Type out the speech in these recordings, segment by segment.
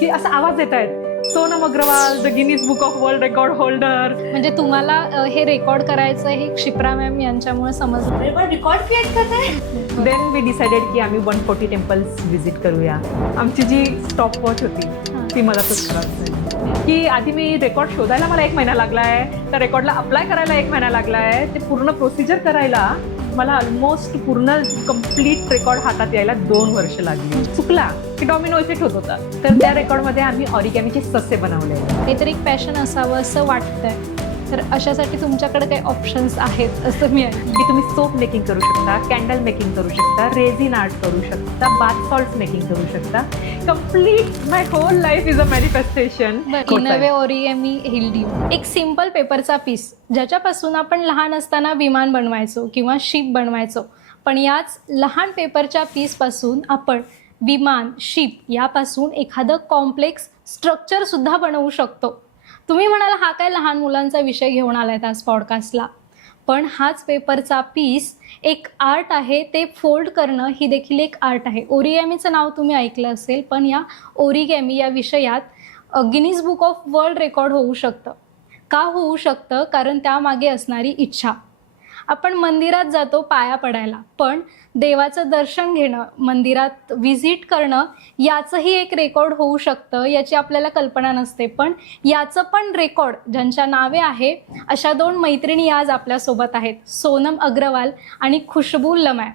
की असा आवाज देत आहेत, Sonam Agarwal the Guinness book of world record holder. म्हणजे तुम्हाला हे रेकॉर्ड करायचं हे क्षिप्रा मॅम यांच्यामुळे समजलं. रिकॉर्ड क्रिएट करना है. देन वी डिसाइडेड की आम्ही 140 टेम्पल्स व्हिजिट करूया. आमची जी स्टॉप वॉच होती ती मला तोच खराब झाली की आधी मी रेकॉर्ड शोधायला मला 1 महिना लागला आहे, त्या रेकॉर्डला अप्लाय करायला 1 महिना लागला आहे, ते पूर्ण प्रोसिजर करायला मला ऑलमोस्ट पूर्ण कम्प्लीट रेकॉर्ड हातात यायला 2 वर्ष लागली. चुकला की डॉमिनो इफेक्ट होत होता. तर त्या रेकॉर्डमध्ये आम्ही ऑरिगॅमीचे ससे बनवले. काहीतरी एक पॅशन असावं असं वाटतंय, तर अशासाठी तुमच्याकडे काही ऑप्शन्स आहेत असं मी ऐकलं. की तुम्ही सोप मेकिंग करू शकता, कॅन्डल मेकिंग करू शकता, रेझिन आर्ट करू शकता, बाथ सॉल्ट मेकिंग करू शकता. Complete my whole life is a manifestation. Anyway origami healed, एक सिम्पल पेपरचा पीस ज्याच्यापासून आपण लहान असताना विमान बनवायचो किंवा शिप बनवायचो, पण याच लहान पेपरच्या पीसपासून आपण विमान, शिप यापासून एखादं कॉम्प्लेक्स स्ट्रक्चर सुद्धा बनवू शकतो. तुम्ही म्हणाला हा काय लहान मुलांचा विषय घेऊन आलाय आज पॉडकास्टला, पण हाच पेपरचा पीस एक आर्ट आहे. ते फोल्ड करणं ही देखील एक आर्ट आहे. ओरिगॅमीचं नाव तुम्ही ऐकलं असेल, पण या ओरिगॅमी या विषयात Guinness book of world record होऊ शकतं. का होऊ शकतं? कारण त्यामागे असणारी इच्छा. आपण मंदिरात जातो पाया पडायला, पण देवाचं दर्शन घेणं, मंदिरात व्हिजिट करणं याचंही एक रेकॉर्ड होऊ शकतं. याची आपल्याला कल्पना नसते, पण याचं पण रेकॉर्ड ज्यांच्या नावे आहे अशा 2 मैत्रिणी आज आपल्यासोबत आहेत, सोनम अग्रवाल आणि खुशबू लमाय.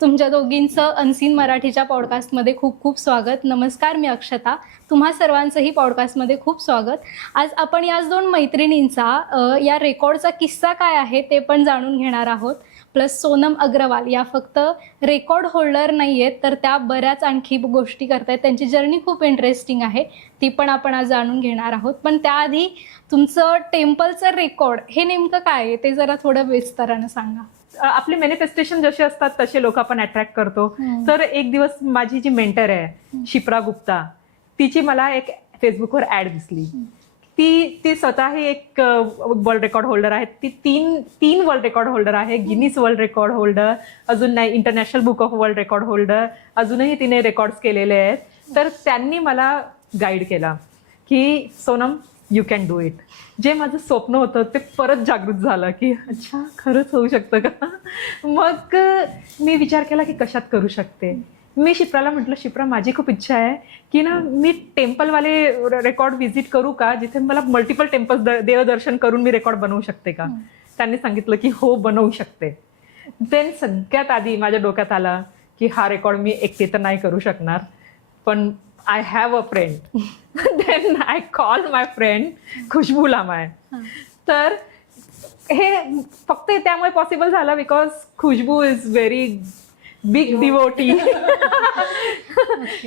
तुमच्या दोघींचं अनसीन मराठीच्या पॉडकास्टमध्ये खूप खूप स्वागत. नमस्कार, मी अक्षता. तुम्हा सर्वांचंही पॉडकास्टमध्ये खूप स्वागत. आज आपण याच 2 मैत्रिणींचा या रेकॉर्डचा किस्सा काय आहे ते पण जाणून घेणार आहोत. प्लस सोनम अग्रवाल या फक्त रेकॉर्ड होल्डर नाही आहेत, तर त्या बऱ्याच आणखी गोष्टी करतायत. त्यांची जर्नी खूप इंटरेस्टिंग आहे, ती पण आपण आज जाणून घेणार आहोत. पण त्याआधी तुमचं टेम्पलचं रेकॉर्ड हे नेमकं काय आहे ते जरा थोडं विस्तारानं सांगा. आपले मॅनिफेस्टेशन जसे असतात तसे लोक आपण अट्रॅक्ट करतो. तर एक दिवस माझी जी मेंटर आहे शिप्रा गुप्ता, तिची मला एक फेसबुकवर ऍड दिसली. ती स्वतःही एक वर्ल्ड रेकॉर्ड होल्डर आहे. ती तीन वर्ल्ड रेकॉर्ड होल्डर आहे. गिनीज वर्ल्ड रेकॉर्ड होल्डर, अजून नाही international book of world record holder, अजूनही तिने रेकॉर्ड्स केलेले आहेत. तर त्यांनी मला गाईड केला की Sonam you can do it. जे माझं स्वप्न होतं ते परत जागृत झालं की अच्छा खरंच होऊ शकतं का. मग मी विचार केला की कशात करू शकते. मी शिप्राला म्हटलं, शिप्रा माझी खूप इच्छा आहे की ना मी टेम्पलवाले रेकॉर्ड व्हिजिट करू का, जिथे मला मल्टिपल टेम्पल्स देवदर्शन करून मी रेकॉर्ड बनवू शकते का. त्यांनी सांगितलं की हो बनवू शकते. देन सगळ्यात आधी माझ्या डोक्यात आलं की हा रेकॉर्ड मी एकटे तर नाही करू शकणार, पण I have a friend. Then I call my friend Khushbu लमाय. तर हे फक्त त्यामुळे पॉसिबल झालं because Khushbu is very big devotee.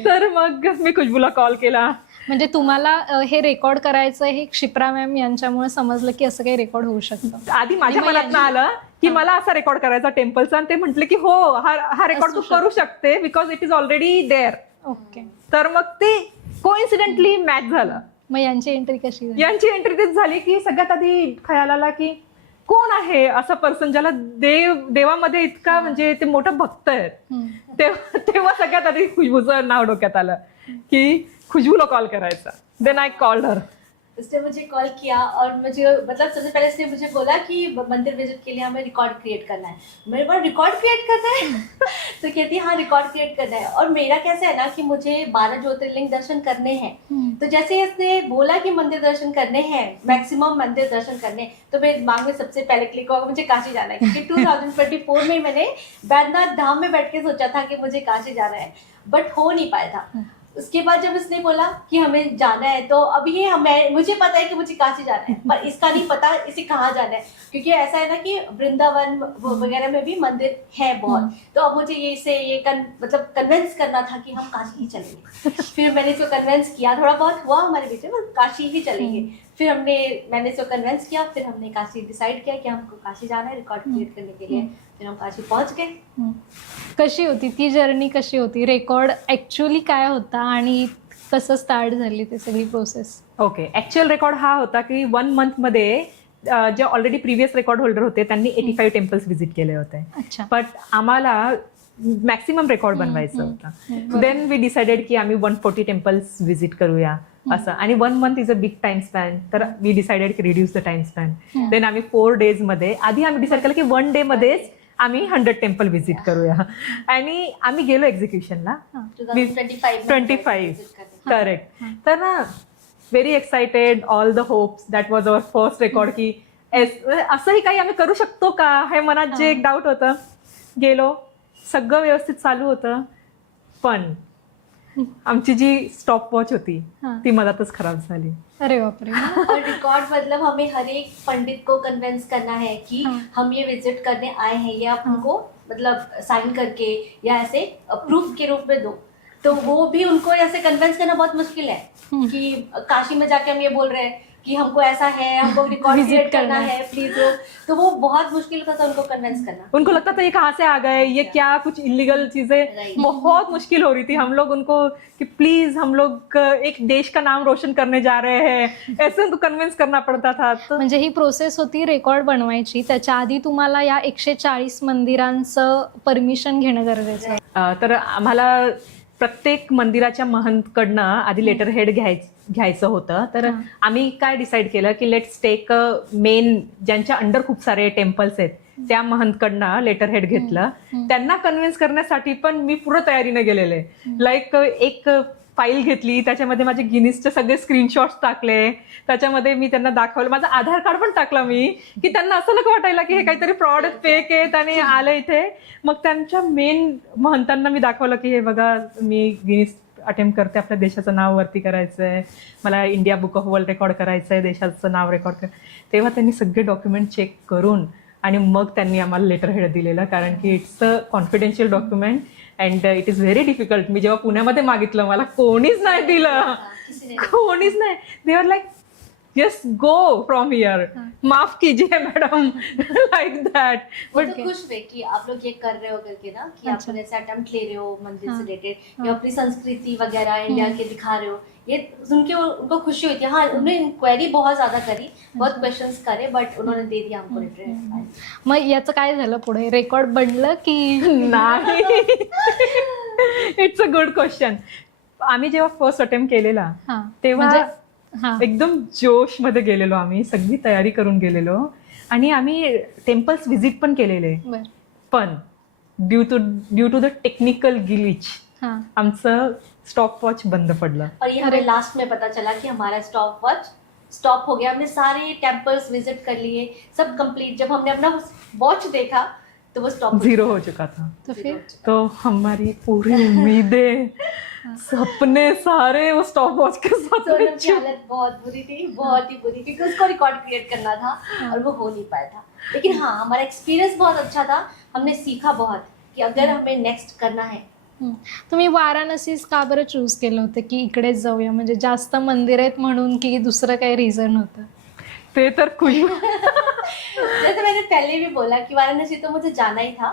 तर मग मी खुशबूला कॉल केला. म्हणजे तुम्हाला हे रेकॉर्ड करायचं हे क्षिप्रा मॅम यांच्यामुळे समजलं की असं काही रेकॉर्ड होऊ शकतं. आधी माझ्या मनात आलं की मला असा रेकॉर्ड करायचा टेम्पलचा, आणि ते म्हटले की हो हा रेकॉर्ड तू करू शकते because it is already there. Okay. तर मग ते कोइन्सिडेंटली मॅच झालं. मग यांची एंट्री कशी झाली? यांची एंट्री तीच झाली की सगळ्यात आधी खयाल आला की कोण आहे असा पर्सन ज्याला देवामध्ये इतका म्हणजे ते मोठं भक्त आहेत. तेव्हा सगळ्यात आधी खुशबूचं नाव डोक्यात आलं की खुशबूला कॉल करायचा. Then I called her. उसने मुझे कॉल किया और मुझे मतलब सबसे पहले उसने मुझे बोला कि मंदिर विजिट के लिए हमें रिकॉर्ड क्रिएट करना है. मेरे पास रिकॉर्ड क्रिएट करना है. तो कहती है हाँ रिकॉर्ड क्रिएट करना है. और मेरा कैसा है ना कि मुझे 12 ज्योतिर्लिंग दर्शन करने हैं. तो जैसे इसने बोला कि मंदिर दर्शन करने हैं, मैक्सिमम मंदिर दर्शन करने, तो मेरे दिमाग में सबसे पहले क्लिक होगा मुझे काशी जाना है. क्योंकि 2024 में मैंने बैद्यनाथ धाम में बैठ के सोचा था कि मुझे काशी जाना है, बट हो नहीं पाया था. उसके बाद जब इसने बोला कि हमें जाना है, तो अभी ये मुझे पता है कि मुझे काशी जाना है, पर इसका नहीं पता इसे कहाँ जाना है. क्योंकि ऐसा है ना कि वृंदावन वगैरह में भी मंदिर है बहुत. तो अब मुझे मतलब कन्विंस करना था कि हम काशी ही चलेंगे. फिर मैंने इसको कन्विंस किया, थोड़ा बहुत हुआ हमारे बीच में, काशी ही चलेंगे. फिर मैंने इसको कन्विंस किया. फिर हमने काशी डिसाइड किया कि हमको काशी जाना है रिकॉर्ड क्रिएट करने के लिए. फिर हम काशी पहुंच गए. कशी होती ती जर्नी? कशी होती? रेकॉर्ड ऍक्च्युअली काय होता आणि कसं स्टार्ट झाली ती सगळी प्रोसेस? ओके, ऍक्च्युअल रेकॉर्ड हा होता की 1 मंथमध्ये जे ऑलरेडी प्रिव्हियस रेकॉर्ड होल्डर होते त्यांनी 85 टेम्पल्स व्हिजिट केले होते. अच्छा. बट आम्हाला मॅक्सिमम रेकॉर्ड बनवायचं होतं. देन वी डिसाइडेड की आम्ही 140 टेम्पल्स व्हिजिट करूया असं. आणि 1 month is a big time span, तर वी डिसाइडेड की reduce the time span. Then आम्ही 4 days मध्ये, आधी आम्ही डिसाइड केलं की 1 day मध्येच आम्ही 100 टेम्पल व्हिजिट करूया. आणि आम्ही गेलो एक्झिक्युशनला 25 करेक्ट. तर ना very excited, all the hopes, that was our first record की असंही काही आम्ही करू शकतो का, हे मनात जे एक डाऊट होतं. गेलो, सगळं व्यवस्थित चालू होतं, पण आमची जी स्टॉप वॉच होती ती मधातच खराब झाली. अरे बापरे. और रिकॉर्ड मतलब हमें हर एक पंडित को कन्विंस करना है कि हम ये विजिट करने आए हैं, ये आप उनको मतलब साइन करके या ऐसे प्रूफ के रूप में दो. तो वो भी उनको ऐसे कन्विंस करना बहुत मुश्किल है कि काशी में जाके हम ये बोल रहे हैं कि हमको ऐसा है, हमको रिकॉर्ड Visit विजिट करना करना है प्लीज. तो वो बहुत मुश्किल होता था उनको कन्विंस करना. उनको लगता था ये कहाँ से आ गए, ये क्या कुछ इलीगल चीजें. Right. बहुत मुश्किल हो रही थी. हम लोग उनको कि प्लीज हम लोग एक देश का नाम रोशन करने जा रहे हैं, ऐसे उनको कन्विंस करना पड़ता था. तो म्हणजे ही प्रोसेस होती रेकॉर्ड बनवायची, त्याच्या आधी तुम्हाला या 140 मंदिरांचं परमिशन घेणं गरजेचं आहे. तर आम्हाला प्रत्येक मंदिराच्या महंतकडनं आधी लेटर हेड घ्यायचं होतं. तर आम्ही काय डिसाईड केलं की लेट्स टेक मेन ज्यांच्या अंडर खूप सारे टेम्पल्स आहेत त्या महंतकडनं लेटर हेड घेतलं. त्यांना कन्व्हिन्स करण्यासाठी पण मी पूर्ण तयारीने गेलेले. लाईक एक फाईल घेतली, त्याच्यामध्ये माझे गिनीजचे सगळे स्क्रीनशॉट्स टाकले, त्याच्यामध्ये मी त्यांना दाखवलं, माझं आधार कार्ड पण टाकलं मी, की त्यांना असं नको वाटायला की हे काहीतरी फ्रॉड फेक आहेत आणि आलं इथे. मग त्यांच्या मेन महंतांना मी दाखवलं की हे बघा मी गिनीज अटेम्प्ट करते, आपल्या देशाचं नाव वरती करायचं आहे, मला India book of world record करायचं आहे, देशाचं नाव रेकॉर्ड तेव्हा त्यांनी सगळे डॉक्युमेंट चेक करून आणि मग त्यांनी आम्हाला लेटर हेड दिलेलं. कारण की it's a confidential document and it is very difficult. मी जेव्हा पुण्यामध्ये मागितलं मला कोणीच नाही दिलं, कोणीच नाही. They are like just go from here, माफ कीजिए मैडम, लाइक दैट. वो तो खुश हुए कि आप लोग ये कर रहे हो करके ना, कि आप लोग ऐसे अटेम्प्ट ले रहे हो मंदिर से रिलेटेड या अपनी संस्कृति वगैरह इंडिया के दिखा रहे हो. ये सुन के उनको खुशी हुई थी. हाँ, उन्होंने इंक्वायरी बहुत ज्यादा करी, बहुत क्वेश्चन्स करे, बट उन्होंने दे दिया हमको रिटर्न. मग याचं काय झालं पुढे, रेकॉर्ड बनलं की नाही. It's a good question. आम्ही जेव्हा फर्स्ट अटेम्प्ट केलेला तेव्हा एकदम जोश मध्ये गेलेलो, आम्ही सगळी तयारी करून गेलेलो आणि आम्ही टेम्पल्स व्हिजिट पण केलेले. पण due to the technical glitch आमचं स्टॉप वॉच बंद पडलं. और ये हमें लास्ट में पता चला कि हमारा स्टॉप वॉच स्टॉप हो गया. हमने सारे टेम्पल्स विजिट कर लिए, सब कंप्लीट. जब हमने अपना वॉच देखा तो वो स्टॉप 0 हो चुका था. तो फिर तो हमारी पूरी उम्मीदें, सपने सारे वो स्टॉप वॉच के साथ सोनम की हालत बहुत बुरी थी, बहुत ही बुरी, क्योंकि उसको रिकॉर्ड क्रिएट करना था और वो हो नहीं पाया था. लेकिन हाँ, हमारा एक्सपीरियंस बहुत अच्छा था. हमने सीखा बहुत की अगर हमें नेक्स्ट करना है. तुम्ही वाराणसीच का बरं चूज केलं होतं की इकडेच जाऊया, म्हणजे जास्त मंदिर आहेत म्हणून की दुसरं काही रिझन होतं? ते तर कुछ जैसे मैंने पहले भी बोला कि वाराणसी तो मुझे जाना ही था.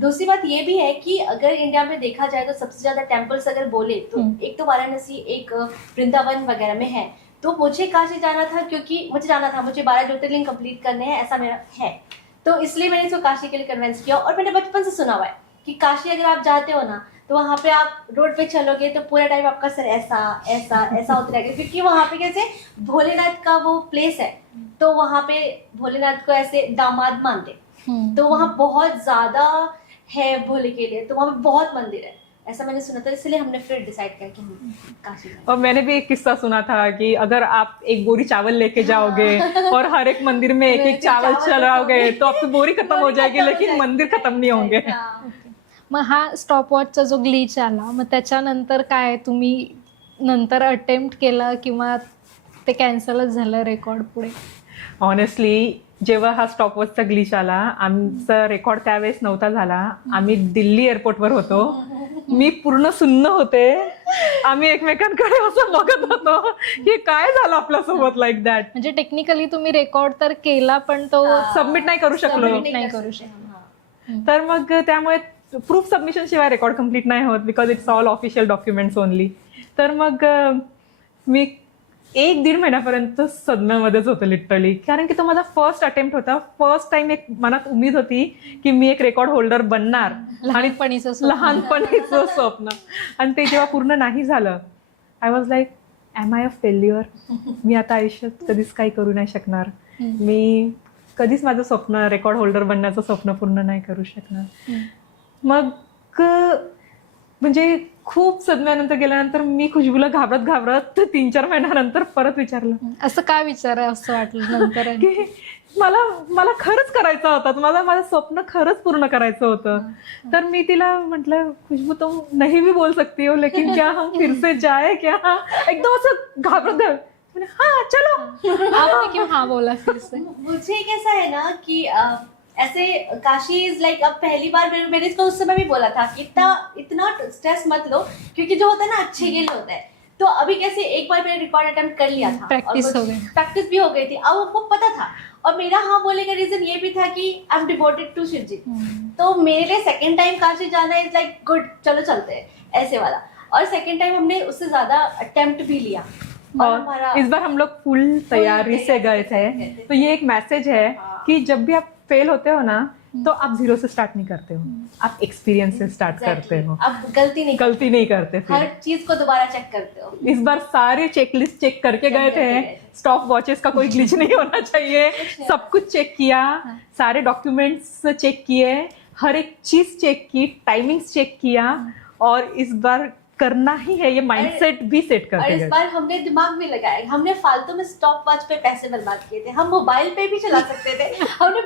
दूसरी बात ये भी है कि अगर इंडिया में देखा जाए तो सबसे ज्यादा टेम्पल्स अगर बोले तो एक तो वाराणसी, एक वृंदावन वगैरह में है. तो मुझे काशी जाना था क्योंकि मुझे जाना था, मुझे 12 ज्योतिर्लिंग कंप्लीट करने हैं, ऐसा मेरा है. तो इसलिए मैंने इसको काशी के लिए कन्विंस किया. और मैंने बचपन से सुना हुआ है कि काशी अगर आप जाते हो ना तो वहाँ पे आप रोड पे चलोगे तो पूरा टाइम आपका सर ऐसा ऐसा ऐसा होता रहेगा, क्योंकि वहाँ पे कैसे भोलेनाथ का वो प्लेस है. तो वहाँ पे भोलेनाथ को ऐसे दामाद मानते, तो वहाँ बहुत ज्यादा है भोले के लिए, तो वहाँ पे बहुत मंदिर है, ऐसा मैंने सुना था. इसलिए हमने फिर डिसाइड किया कि हम काशी जाएंगे. और मैंने भी एक किस्सा सुना था कि अगर आप एक बोरी चावल लेके जाओगे और हर एक मंदिर में एक एक चावल चढ़ाओगे तो आपकी बोरी खत्म हो जाएगी, लेकिन मंदिर खत्म नहीं होंगे. मग हा स्टॉप वॉचचा जो ग्लिच आला, मग त्याच्यानंतर काय तुम्ही नंतर अटेम्प्ट केला किंवा ते कॅन्सलच झालं रेकॉर्ड पुढे? ऑनेस्टली जेव्हा हा स्टॉपवॉचचा ग्लिच आला, आमचा रेकॉर्ड त्यावेळेस नव्हता झाला. आम्ही दिल्ली एअरपोर्टवर होतो, मी पूर्ण सुन्न होते, आम्ही एकमेकांकडे असं बघत होतो की काय झालं आपल्यासोबत, लाईक दॅट. म्हणजे टेक्निकली तुम्ही रेकॉर्ड तर केला पण तो सबमिट नाही करू शकलो. नाही करू शकलो. तर मग त्यामुळे प्रूफ सबमिशन शिवाय रेकॉर्ड कम्प्लीट नाही होत, because it's all official documents only. तर मग मी 1-1.5 महिन्यापर्यंत सदम्यामध्येच होतं लिटरली, कारण की तो माझा फर्स्ट अटेम्प्ट होता. फर्स्ट टाइम एक मनात उमेद होती की मी एक रेकॉर्ड होल्डर बनणार, आणि लहानपणीचं स्वप्न. लहानपणीचं स्वप्न, आणि ते जेव्हा पूर्ण नाही झालं, I was like am I a failure. मी आता आयुष्यात कधीच काही करू नाही शकणार, मी कधीच माझं स्वप्न रेकॉर्ड होल्डर बनण्याचं स्वप्न पूर्ण नाही करू शकणार. मग म्हणजे खूप सदम्यानंतर गेल्यानंतर मी खुशबूला घाबरत 3-4 महिन्यानंतर परत विचारलं असं काय विचारावं असं वाटलं नंतर? की मला खरंच करायचं होतं, माझं स्वप्न खरंच पूर्ण करायचं होतं. तर मी तिला म्हटलं, खुशबू तुम नहीं भी बोल सकती हो, लेकिन क्या हम फिर से जाए क्या? एकदम असं घाबरत, हाँ चलो. आपने क्यों हाँ बोला फिर से? मुझे कैसा है ना कि ऐसे काशी इज लाइक, अब पहली बार मैंने इसको उस समय भी बोला था कि इतना स्ट्रेस मत लो, क्योंकि जो होता है ना अच्छे के लिए होता है. तो अभी कैसे एक बार मैंने रिकॉर्ड अटेम्प्ट कर लिया था, प्रैक्टिस हो गई, प्रैक्टिस भी हो गई थी, अब हमको पता था. और मेरा हाँ बोलने का रीजन ये भी था कि I am devoted to Shiv ji. तो मेरे लिए सेकंड टाइम काशी जाना इज लाइक गुड, चलो चलते हैं ऐसे वाला. और सेकंड टाइम हमने उससे ज्यादा अटेम्प्ट भी लिया, और इस बार हम लोग फुल तैयारी से गए थे. तो ये एक मैसेज है कि जब भी आप फेल होते हो ना, तो आप 0 से स्टार्ट नहीं करते हो, आप एक्सपीरियंस से स्टार्ट करते हो. अब गलती नहीं करते फिर हर चीज को दोबारा चेक करते हो. इस बार सारे चेकलिस्ट चेक करके गए थे. स्टॉप वॉचेस का कोई ग्लिच नहीं होना चाहिए, सब कुछ चेक किया, सारे डॉक्यूमेंट्स चेक किए, हर एक चीज चेक की, टाइमिंग्स चेक किया, और इस बार करना ही है, ये माइंडसेट भी सेट और करके इस गए. बार हमने दिमाग भी लगाया, हमने फालतू में स्टॉप वॉच पे पैसे बर्बाद किए थे, हम मोबाइल पे भी चला सकते थे. हमने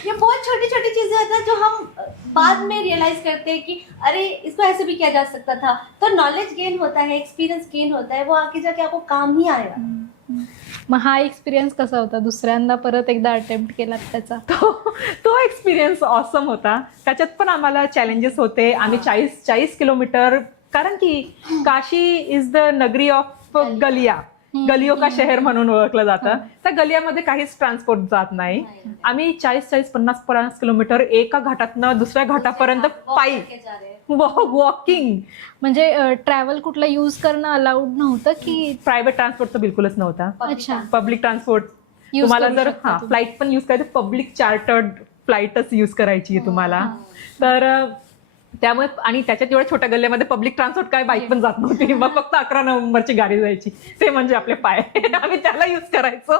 ये बहुत छोटी छोटी चीजें होती हैं जो हम बाद में रियलाइज करते हैं कि अरे इसको ऐसे भी किया जा सकता था. तो नॉलेज गेन होता है, एक्सपिरियन्स गेन होता है, वो आगे जाके आपको काम ही आएगा. मग हा एक्सपिरियन्स कसा होता? दुसऱ्यांदा परत एकदा अटेम्प्ट केला त्याचा? तो एक्सपिरियन्स ऑसम होता. त्याच्यात पण आम्हाला चॅलेंजेस होते. आम्ही 40 किलोमीटर, कारण की काशी इज द नगरी ऑफ गलियों का शहर म्हणून ओळखलं जातं. त्या गलियामध्ये काहीच ट्रान्सपोर्ट जात नाही. आम्ही 40-50 किलोमीटर एका घाटातनं दुसऱ्या घाटापर्यंत पायी वॉकिंग. म्हणजे ट्रॅव्हल कुठला यूज करणं अलाउड नव्हतं की? प्रायव्हेट ट्रान्सपोर्ट तर बिलकुलच नव्हता. अच्छा, पब्लिक ट्रान्सपोर्ट Use तुम्हाला करू जर शकता तुम्ही. फ्लाईट पण यूज करायचं, पब्लिक चार्टर्ड फ्लाईटच यूज करायची आहे तुम्हाला. तर त्यामुळे, आणि त्याच्यात एवढ्या छोट्या गल्ल्यामध्ये पब्लिक ट्रान्सपोर्ट काय, बाईक पण जात नव्हती. मग फक्त 11 नंबरची गाडी जायची, ते म्हणजे आपले पाय. आम्ही त्याला यूज करायचो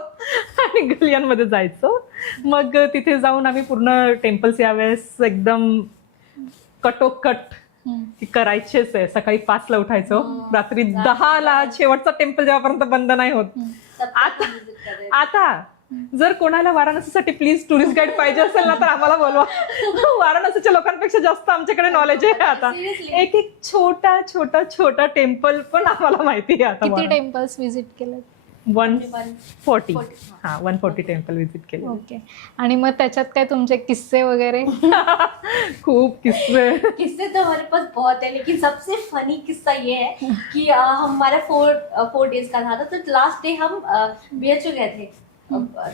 आणि गल्ल्यांमध्ये जायचो. मग तिथे जाऊन आम्ही पूर्ण टेम्पल्स यावेळेस एकदम कटोकट करायचेच आहे. सकाळी 5ला उठायचो, रात्री 10ला शेवटचा टेम्पल जेव्हापर्यंत बंद नाही होत. आता जर कोणाला वाराणसीसाठी प्लीज टुरिस्ट गाईड पाहिजे असेल ना, तर आम्हाला बोलवा. वाराणसीच्या लोकांपेक्षा जास्त आमच्याकडे नॉलेज आहे आता. एक छोटा टेम्पल पण आम्हाला माहिती आहे आता. किती टेम्पल्स व्हिजिट केले? 140. हा, 140 टेम्पल व्हिजिट केले. ओके. आणि मग त्याच्यात काय तुमचे किस्से वगैरे? खूप किस्से तो हमारे पास बहुत है, लेकिन सबसे फनी किस्सा ये है कि हमारा 4 डेज का था. तो लास्ट डे हम BHU गए थे.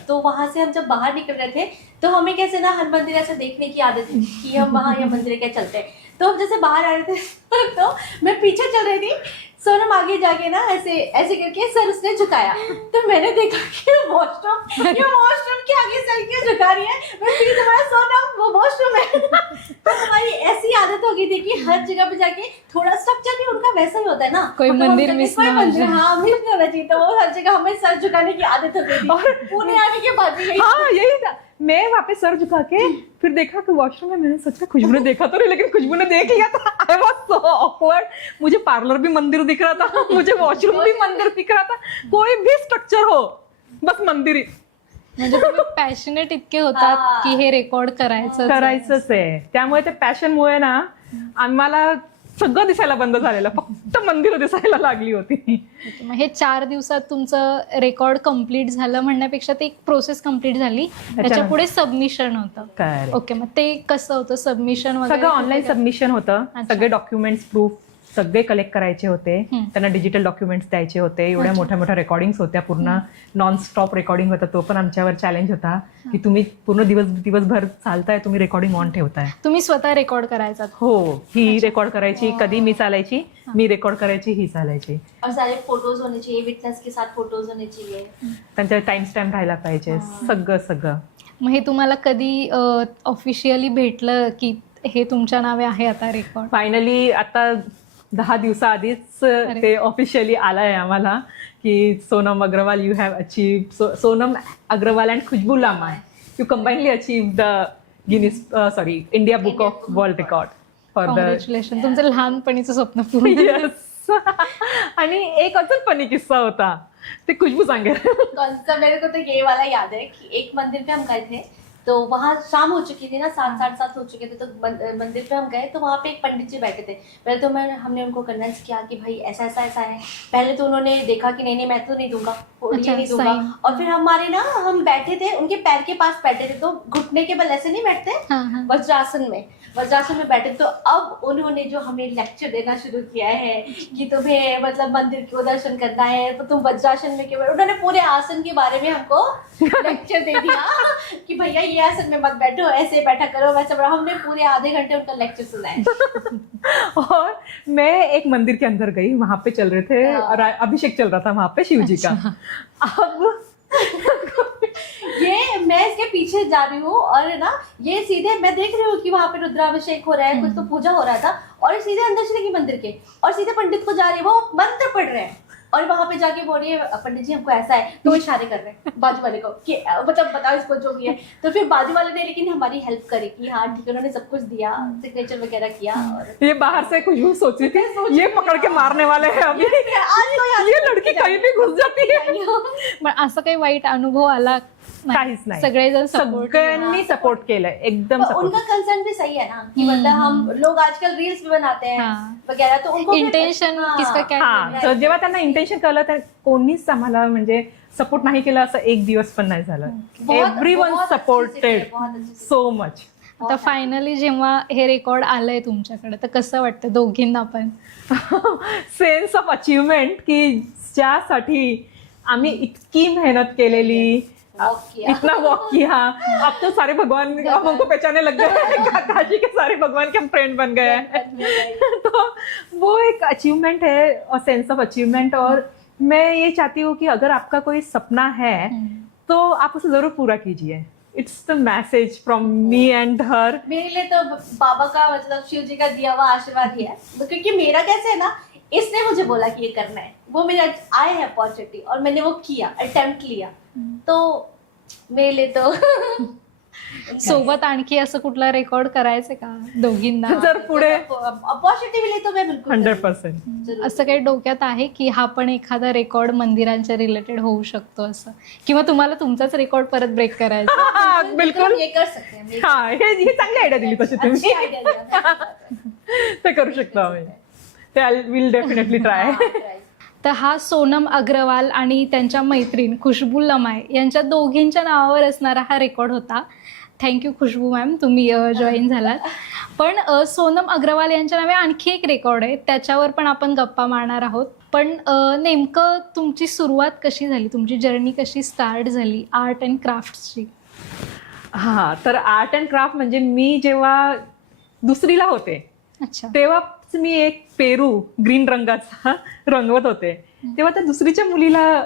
तो वहां से हम जब बाहर निकल रहे थे, तो हमें कैसे ना हर मंदिर ऐसे देखने की आदत थी कि हम वहाँ या मंदिर क्या चलते हैं. तो हम जैसे बाहर आ रहे थे तो मैं पीछे चल रही थी, सोनम आगे जाके ना ऐसे करके सर उसने झुकाया. तो मैंने देखा कि वॉशरूम के आगे सर क्यों झुका रही है. मैं फिर तुम्हारा सोनम वो वॉशरूम है. तो हमारी ऐसी आदत हो गई थी कि हर जगह पे जाके, थोड़ा स्ट्रक्चर भी उनका वैसा ही होता है ना, कोई मतलब मंदिर उनका मिस कोई ना हो मंदिर, जाए. हाँ मिस नहीं होना चाहिए. तो वो हर जगह हमें सर झुकाने की आदत हो गई थी. और पुणे आने के बाद भी यही. हाँ, यही था. मैं वहाँ पे सर झुका के फिर देखा कि वॉशरूम में, मैंने सोचा खुशबू ने देखा तो नहीं, लेकिन खुशबू ने देख लिया था. I was so awkward. मुझे पार्लर भी मंदिर दिख रहा था, मुझे वॉशरूम भी मंदिर दिख रहा था. कोई भी स्ट्रक्चर हो, बस मंदिर ही. म्हणजे तुम्ही पॅशनेट इतके होतात की हे रेकॉर्ड करायचंच आहे. त्यामुळे ते पॅशनमुळे ना आम्हाला सगळं दिसायला बंद झालेलं, फक्त मंदिरं दिसायला लागली होती. मग हे 4 दिवसात तुमचं रेकॉर्ड कम्प्लीट झालं म्हणण्यापेक्षा ते एक प्रोसेस कम्प्लीट झाली, त्याच्या पुढे सबमिशन होतं. ओके, मग ते कसं होतं सबमिशन वगैरे? सगळं ऑनलाईन सबमिशन होतं. अच्छा. सगळे डॉक्युमेंट्स, प्रूफ सगळे कलेक्ट करायचे होते. त्यांना डिजिटल डॉक्युमेंट्स द्यायचे होते. एवढ्या मोठ्या मोठ्या रेकॉर्डिंग्स होत्या, पूर्ण नॉन स्टॉप रेकॉर्डिंग होता. तो पण आमच्यावर चॅलेंज होता की तुम्ही पूर्ण दिवसभर चालताय, तुम्ही रेकॉर्डिंग ऑन ठेवताय. तुम्ही स्वतः रेकॉर्ड करायचा? हो, ही रेकॉर्ड करायची, कधी मी चालायची, मी रेकॉर्ड करायची, ही चालायची. और सारे फोटोज होने चाहिए, विटनेस के साथ फोटोज होने चाहिए. त्यांच्या टाइम स्टॅम्प राहायला पाहिजे, सगळं. मग हे तुम्हाला कधी ऑफिशियली भेटलं की हे तुमच्या नावे आहे आता रेकॉर्ड? फायनली आता 10 दिवसाआधीच ते ऑफिशियली आलंय आम्हाला की Sonam Agarwal, you have achieved, Sonam Agarwal and Khushboo Lama, you combinedly achieve the India book of world record for the. Congratulation, तुमचं लहानपणीचं स्वप्न पूर्ण. यस. आणि एक अजून फनी किस्सा होता, ते खुशबू सांगेल. कौन सा? मेरे को तो ये वाला याद है कि एक मंदिर पे हम गए थे, तो वहाँ शाम हो चुकी थी ना, 7-7:30 हो चुके थे, तो मंदिर पे हम गए तो वहाँ पे एक पंडित जी बैठे थे. पहले तो हमने उनको कन्विंस किया कि भाई ऐसा है. पहले तो उन्होंने देखा कि नहीं मैं तो नहीं दूंगा, ये नहीं दूंगा. और फिर हम बैठे थे, उनके पैर के पास बैठे थे, तो घुटने के बल ऐसे नहीं बैठते, वज्रासन में बैठे. तो अब उन्होंने जो हमें लेक्चर देना शुरू किया है कि तुम्हें मतलब मंदिर क्यों दर्शन करना है, तो तुम वज्रासन में क्यों. उन्होंने पूरे आसन के बारे में हमको लेक्चर दे दिया कि भैया ये आसन में मत बैठो, ऐसे बैठा करो, वैसे बैठो. हमने पूरे आधे घंटे उनका लेक्चर सुना है. और मैं एक मंदिर के अंदर गई, वहां पे चल रहे थे और अभिषेक चल रहा था वहां पे शिव जी का. अब ये मैं इसके पीछे जा रही हूँ और ना ये सीधे मैं देख रही हूँ कि वहाँ पे रुद्राभिषेक हो रहा है, कुछ तो पूजा हो रहा था, और ये सीधे अंदर चलेगी मंदिर के और सीधे पंडित को जा रही है, वो मंत्र पढ़ रहे हैं. और वहां पे जाके बोल रही है पंडित जी हमको ऐसा है, तो इशारे कर रहे हैं बाजू वाले को कि मतलब बताओ इसको जो भी है. तो फिर बाजू वाले ने लेकिन हमारी हेल्प करी कि हाँ ठीक है, उन्होंने सब कुछ दिया, सिग्नेचर वगैरह किया. और ये बाहर से खुशबू सोच रही थी ये पकड़ के मारने वाले हैं अभी, ये लड़की कहीं भी घुस जाती है. पण असं काही वाईट अनुभव आला? काहीच नाही. सगळेजण सगळ्यांनी सपोर्ट केलंय, एकदम तो सपोर्ट. उनका कंसर्न भी सही है ना कि मतलब हम लोग आजकल रील्स भी बनाते हैं वगैरह, तो उनको इंटेन्शन किसका काय? हा, तर जेव्हा त्यांना इंटेन्शन कळलं तर कोणीच आम्हाला म्हणजे सपोर्ट नाही केलं असं एक दिवस पण नाही झालं. Everyone supported so much. आता फायनली जेव्हा हे रेकॉर्ड आलंय तुमच्याकडे तर कसं वाटतं दोघींना पण? सेन्स ऑफ अचीवमेंट की ज्यासाठी आम्ही इतकी मेहनत केलेली, इतना वॉक किया, अब तो सारे भगवान हम हमको पहचाने लग गए हैं, काशी के सारे भगवान के हम फ्रेंड बन गए हैं. तो वो एक अचीवमेंट है और सेंस ऑफ अचीवमेंट. और मैं ये चाहती हूँ कि अगर आपका कोई सपना है तो आप उसे जरूर पूरा कीजिए. It's the message from me and her. मेरे लिए तो बाबा का मतलब शिव जी का दिया हुआ आशीर्वाद ही है, क्योंकि मेरा कैसे है ना, इसने मुझे बोला कि ये करना है, वो मेरे आए है अपॉर्चुनिटी और मैंने वो किया, अटेम्प्ट लिया. तो मेरे लिए तो सोबत आणखी असं कुठला रेकॉर्ड करायचं का दोघींना? जर पुढे अपॉर्च्युनिटी मिली तो मैं बिल्कुल 100%. असं काही डोक्यात आहे की हा पण एखादा रेकॉर्ड मंदिरांच्या रिलेटेड होऊ शकतो असं, किंवा तुम्हाला तुमचाच रेकॉर्ड परत ब्रेक करायचा? हा, बिलकुल. ये कर सकते हैं. हा, हे चांगली आयडिया दिली तशी अच्छी तुम्ही. आयडिया दिया. ते करू शकतो आम्ही. ते आय विल डेफिनेटली ट्राय. तर हा सोनम अग्रवाल आणि त्यांच्या मैत्रीण खुशबू लमाय यांच्या दोघींच्या नावावर असणारा हा रेकॉर्ड होता. थँक्यू खुशबू मॅम, तुम्ही जॉईन झालात. पण सोनम अग्रवाल यांच्या नावे आणखी एक रेकॉर्ड आहे, त्याच्यावर पण आपण गप्पा मारणार आहोत. पण नेमकं तुमची सुरुवात कशी झाली, तुमची जर्नी कशी स्टार्ट झाली आर्ट अँड क्राफ्टची? हा, तर आर्ट अँड क्राफ्ट म्हणजे मी जेव्हा दुसरीला होते अच्छा, तेव्हाच मी एक पेरू ग्रीन रंगाचा रंगवत होते. तेव्हा त्या दुसरीच्या मुलीला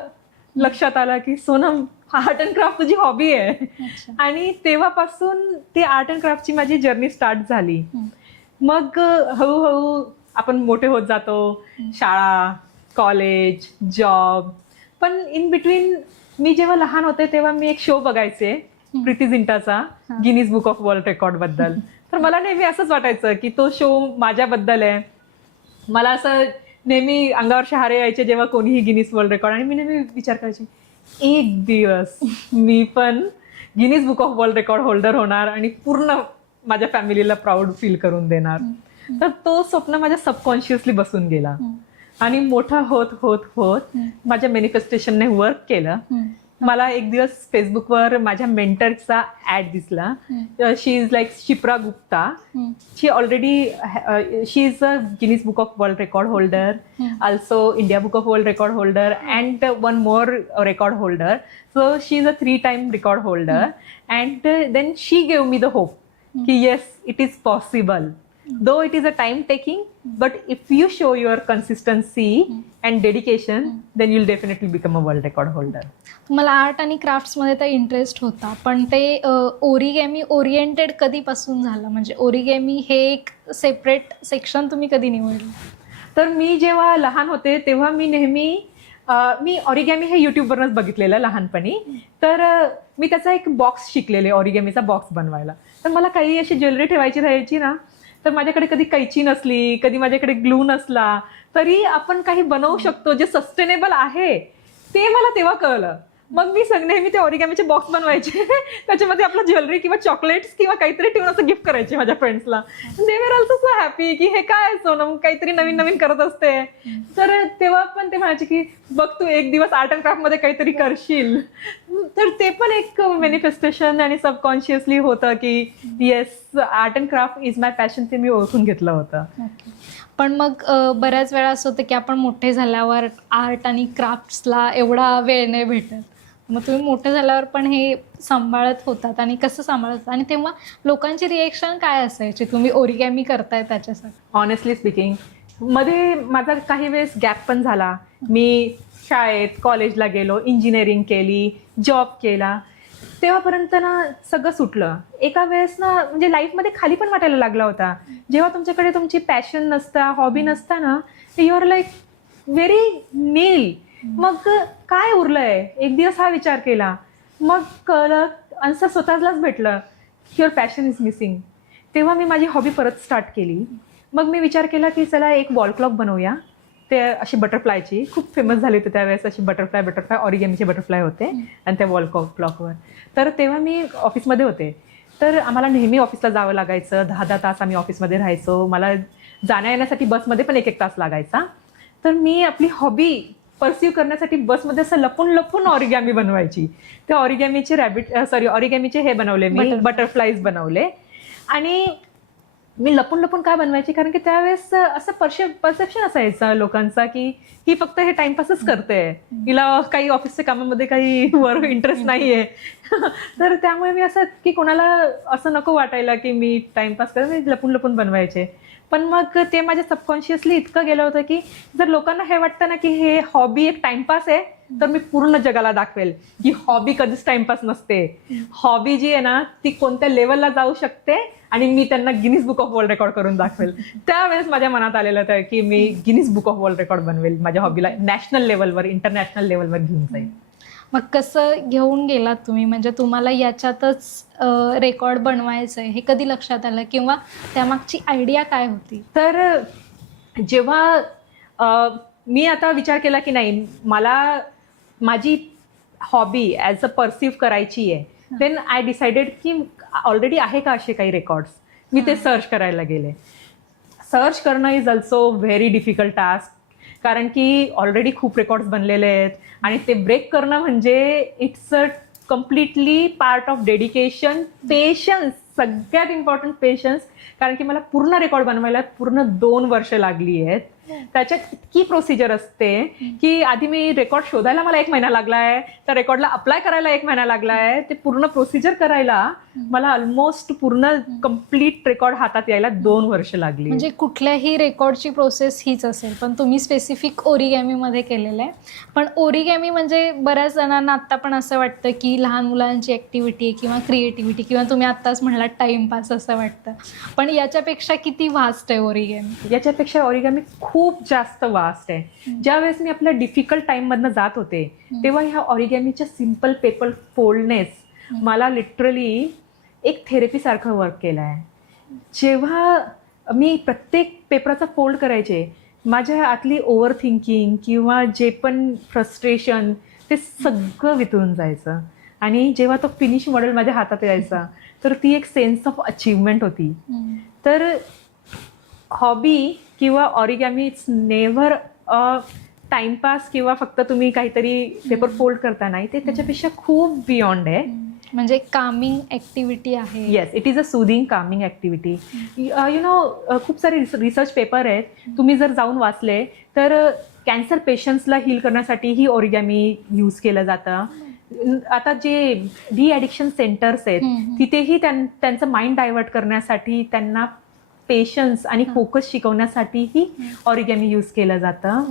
लक्षात आलं की सोनम, आर्ट अँड क्राफ्ट तुझी हॉबी आहे. अच्छा. आणि तेव्हापासून ते आर्ट अँड क्राफ्टची माझी जर्नी स्टार्ट झाली. मग हळूहळू आपण मोठे होत जातो, शाळा, कॉलेज, जॉब. पण इन बिटवीन मी जेव्हा लहान होते तेव्हा मी एक शो बघायचे प्रीती झिंटाचा, Guinness book of world record बद्दल. तर मला नेहमी असंच वाटायचं की तो शो माझ्याबद्दल आहे. मला असं नेहमी अंगावर शहारे यायचे जेव्हा कोणीही गिनीज वर्ल्ड रेकॉर्ड, आणि मी नेहमी विचार करायची एक दिवस मी पण Guinness book of world record holder होणार आणि पूर्ण माझ्या फॅमिलीला प्राऊड फील करून देणार. तर तो स्वप्न माझ्या सबकॉन्शियसली बसून गेला आणि मोठा होत होत होत माझ्या मॅनिफेस्टेशनने वर्क केलं मला एक दिवस फेसबुकवर माझ्या मेंटरचा ऍड दिसला. She is like Shipra Gupta. She already she is a Guinness book of world record holder, also India Book of World Record holder, and one more record holder. So she's a 3-time record holder, and then she gave me the hope कि yes, it is possible. Though it is a time taking, but if you show your consistency and dedication, then you'll definitely become a world record holder. तुम्हाला art आणि क्राफ्ट्समध्ये तर interest होता, पण ते ओरिगॅमी oriented कधीपासून झालं? म्हणजे ओरिगॅमी हे एक सेपरेट सेक्शन तुम्ही कधी निवडलं? तर मी जेव्हा लहान होते तेव्हा मी नेहमी मी ऑरिगॅमी हे यूट्यूबवरच बघितलेलं लहानपणी. तर मी त्याचा एक बॉक्स शिकलेले, ऑरिगॅमीचा बॉक्स बनवायला. तर मला काही अशी ज्वेलरी ठेवायची राहायची ना, तर माझ्याकडे कधी कैची नसली, कधी माझ्याकडे ग्लू नसला, तरी आपण काही बनवू शकतो जे सस्टेनेबल आहे, ते मला तेव्हा कळलं. मग मी नेहमी ते ऑरिगॅमीचे बॉक्स बनवायचे, त्याच्यामध्ये आपलं ज्वेलरी किंवा चॉकलेट्स किंवा काहीतरी ठेवून असं गिफ्ट करायचे माझ्या फ्रेंड्सला. दे वर ऑल्सो सो हॅपी की हे काय सोनम काहीतरी नवीन नवीन करत असते. तर तेव्हा पण ते म्हणायचे की बघ तू एक दिवस आर्ट अँड क्राफ्ट मध्ये काहीतरी करशील. तर ते पण एक मॅनिफेस्टेशन आणि सबकॉन्शियसली होतं की yes, art and craft is my passion, ते मी ओळखून घेतलं होतं. पण मग बऱ्याच वेळा असं होतं की आपण मोठे झाल्यावर आर्ट आणि क्राफ्ट्सला एवढा वेळ नाही भेटत. मग तुम्ही मोठे झाल्यावर पण हे सांभाळत होतात, आणि कसं सांभाळत, आणि तेव्हा लोकांची रिएक्शन काय असायची तुम्ही ओरिगॅमी करताय त्याच्यासाठी? ऑनेस्टली स्पीकिंग, मध्ये माझा काही वेळेस गॅप पण झाला. मी शाळेत कॉलेजला गेलो, इंजिनिअरिंग केली, जॉब केला, तेव्हापर्यंत ना सगळं सुटलं. एका वेळेस ना म्हणजे लाईफमध्ये खाली पण वाटायला लागला होता. जेव्हा तुमच्याकडे तुमची पॅशन नसता, हॉबी नसता ना, यू आर लाईक व्हेरी नील. मग काय उरलंय? एक दिवस हा विचार केला, मग कळलं, आन्सर स्वतःलाच भेटलं, युअर पॅशन इज मिसिंग. तेव्हा मी माझी हॉबी परत स्टार्ट केली. मग मी विचार केला की चला एक वॉल क्लॉक बनवूया. ते अशी बटरफ्लायची खूप फेमस झाली होती त्यावेळेस, अशी बटरफ्लाय ऑरिगॅमीचे बटरफ्लाय होते आणि त्या वॉल क्लॉकवर. तर तेव्हा मी ऑफिसमध्ये होते, तर आम्हाला नेहमी ऑफिसला जावं लागायचं. 10-10 तास आम्ही ऑफिसमध्ये राहायचो. मला जाण्या येण्यासाठी बसमध्ये पण 1-1 तास लागायचा. तर मी आपली हॉबी परस्यू करण्यासाठी बसमध्ये असं लपून लपून ऑरिगॅमी बनवायची. त्या ऑरिगॅमीचे हे बनवले मी, बटरफ्लाईज बनवले. आणि मी लपून लपून का बनवायची, कारण की त्यावेळेस असं परसेप्शन असायचं लोकांचा की ही फक्त हे टाइमपासच करते, हिला काही ऑफिसच्या कामामध्ये काही वर इंटरेस्ट नाहीये. तर त्यामुळे मी असं की कोणाला असं नको वाटायला की मी टाइमपास करते, मी लपून लपून बनवायचे. पण मग ते माझ्या सबकॉन्शियसली इतकं गेलं होतं की जर लोकांना हे वाटतं ना की हे हॉबी एक टाइमपास आहे, तर मी पूर्ण जगाला दाखवेल की हॉबी कधीच टाइमपास नसते. हॉबी जी आहे ना ती कोणत्या लेवलला जाऊ शकते, आणि मी त्यांना Guinness book of world record करून दाखवेल. त्यावेळेस माझ्या मनात आलेलं होतं की मी Guinness book of world record बनवेल, माझ्या हॉबीला नॅशनल लेवलवर, इंटरनॅशनल लेवलवर घेऊन जाईल. मग कसं घेऊन गेलात तुम्ही? म्हणजे तुम्हाला याच्यातच रेकॉर्ड बनवायचं आहे हे कधी लक्षात आलं, किंवा त्यामागची आयडिया काय होती? तर जेव्हा मी आता विचार केला की नाही, मला माझी हॉबी ॲज अ परसिव्ह करायची आहे, देन आय डिसाइडेड की ऑलरेडी आहे का असे काही रेकॉर्ड्स. मी ते सर्च करायला गेले. सर्च करणं is also very difficult task, कारण की ऑलरेडी खूप रेकॉर्ड्स बनलेले आहेत, आणि ते ब्रेक करणं म्हणजे it's a completely part of dedication, patience, सगळ्यात इम्पॉर्टंट पेशन्स. कारण की मला पूर्ण रेकॉर्ड बनवायला पूर्ण 2 वर्ष लागली आहेत. त्याच्यात इतकी प्रोसिजर असते की आधी मी रेकॉर्ड शोधायला मला 1 महिना लागला आहे, त्या रेकॉर्डला अप्लाय करायला 1 महिना लागला आहे, ते पूर्ण प्रोसिजर करायला मला ऑलमोस्ट पूर्ण कम्प्लीट रेकॉर्ड हातात यायला 2 वर्ष लागली. म्हणजे कुठल्याही रेकॉर्डची प्रोसेस हीच असेल, पण तुम्ही स्पेसिफिक ओरिगॅमीमध्ये केलेलं आहे. पण ओरिगॅमी म्हणजे बऱ्याच जणांना आत्ता पण असं वाटतं की लहान मुलांची ॲक्टिव्हिटी आहे किंवा क्रिएटिव्हिटी, किंवा तुम्ही आत्ताच म्हणालात टाइमपास असं वाटतं. पण याच्यापेक्षा किती व्हास्ट आहे ओरिगॅमी? याच्यापेक्षा ओरिगॅमी खूप जास्त वास्ट आहे. ज्यावेळेस मी आपल्या डिफिकल्ट टाईममधनं जात होते, तेव्हा ह्या ऑरिगॅमीच्या सिम्पल पेपर फोल्डनेस मला लिटरली एक थेरपीसारखं वर्क केलं आहे. जेव्हा मी प्रत्येक पेपराचा फोल्ड करायचे, माझ्या आतली ओव्हर थिंकिंग किंवा जे पण फ्रस्ट्रेशन ते सगळं वितळून जायचं. आणि जेव्हा तो फिनिश मॉडेल माझ्या हातात यायचा, तर ती एक सेन्स ऑफ अचीवमेंट होती. तर हॉबी किंवा ऑरिगॅमी इट्स नेव्हर अ टाइमपास किंवा फक्त तुम्ही काहीतरी पेपर फोल्ड करता नाही, ते त्याच्यापेक्षा खूप बियॉन्ड आहे. म्हणजे कामिंग ऍक्टिव्हिटी आहे. Yes, it is a soothing Kameng activity. You know खूप सारे रिसर्च पेपर आहेत, तुम्ही जर जाऊन वाचले तर कॅन्सर पेशंट्सला हील करण्यासाठी ही ओरिगॅमी यूज केलं जातं. आता जे डी ॲडिक्शन सेंटर्स आहेत तिथेही त्यांचं माइंड डायव्हर्ट करण्यासाठी, त्यांना पेशन्स आणि फोकस शिकवण्यासाठी ही ऑरिगॅमी यूज केलं जातं.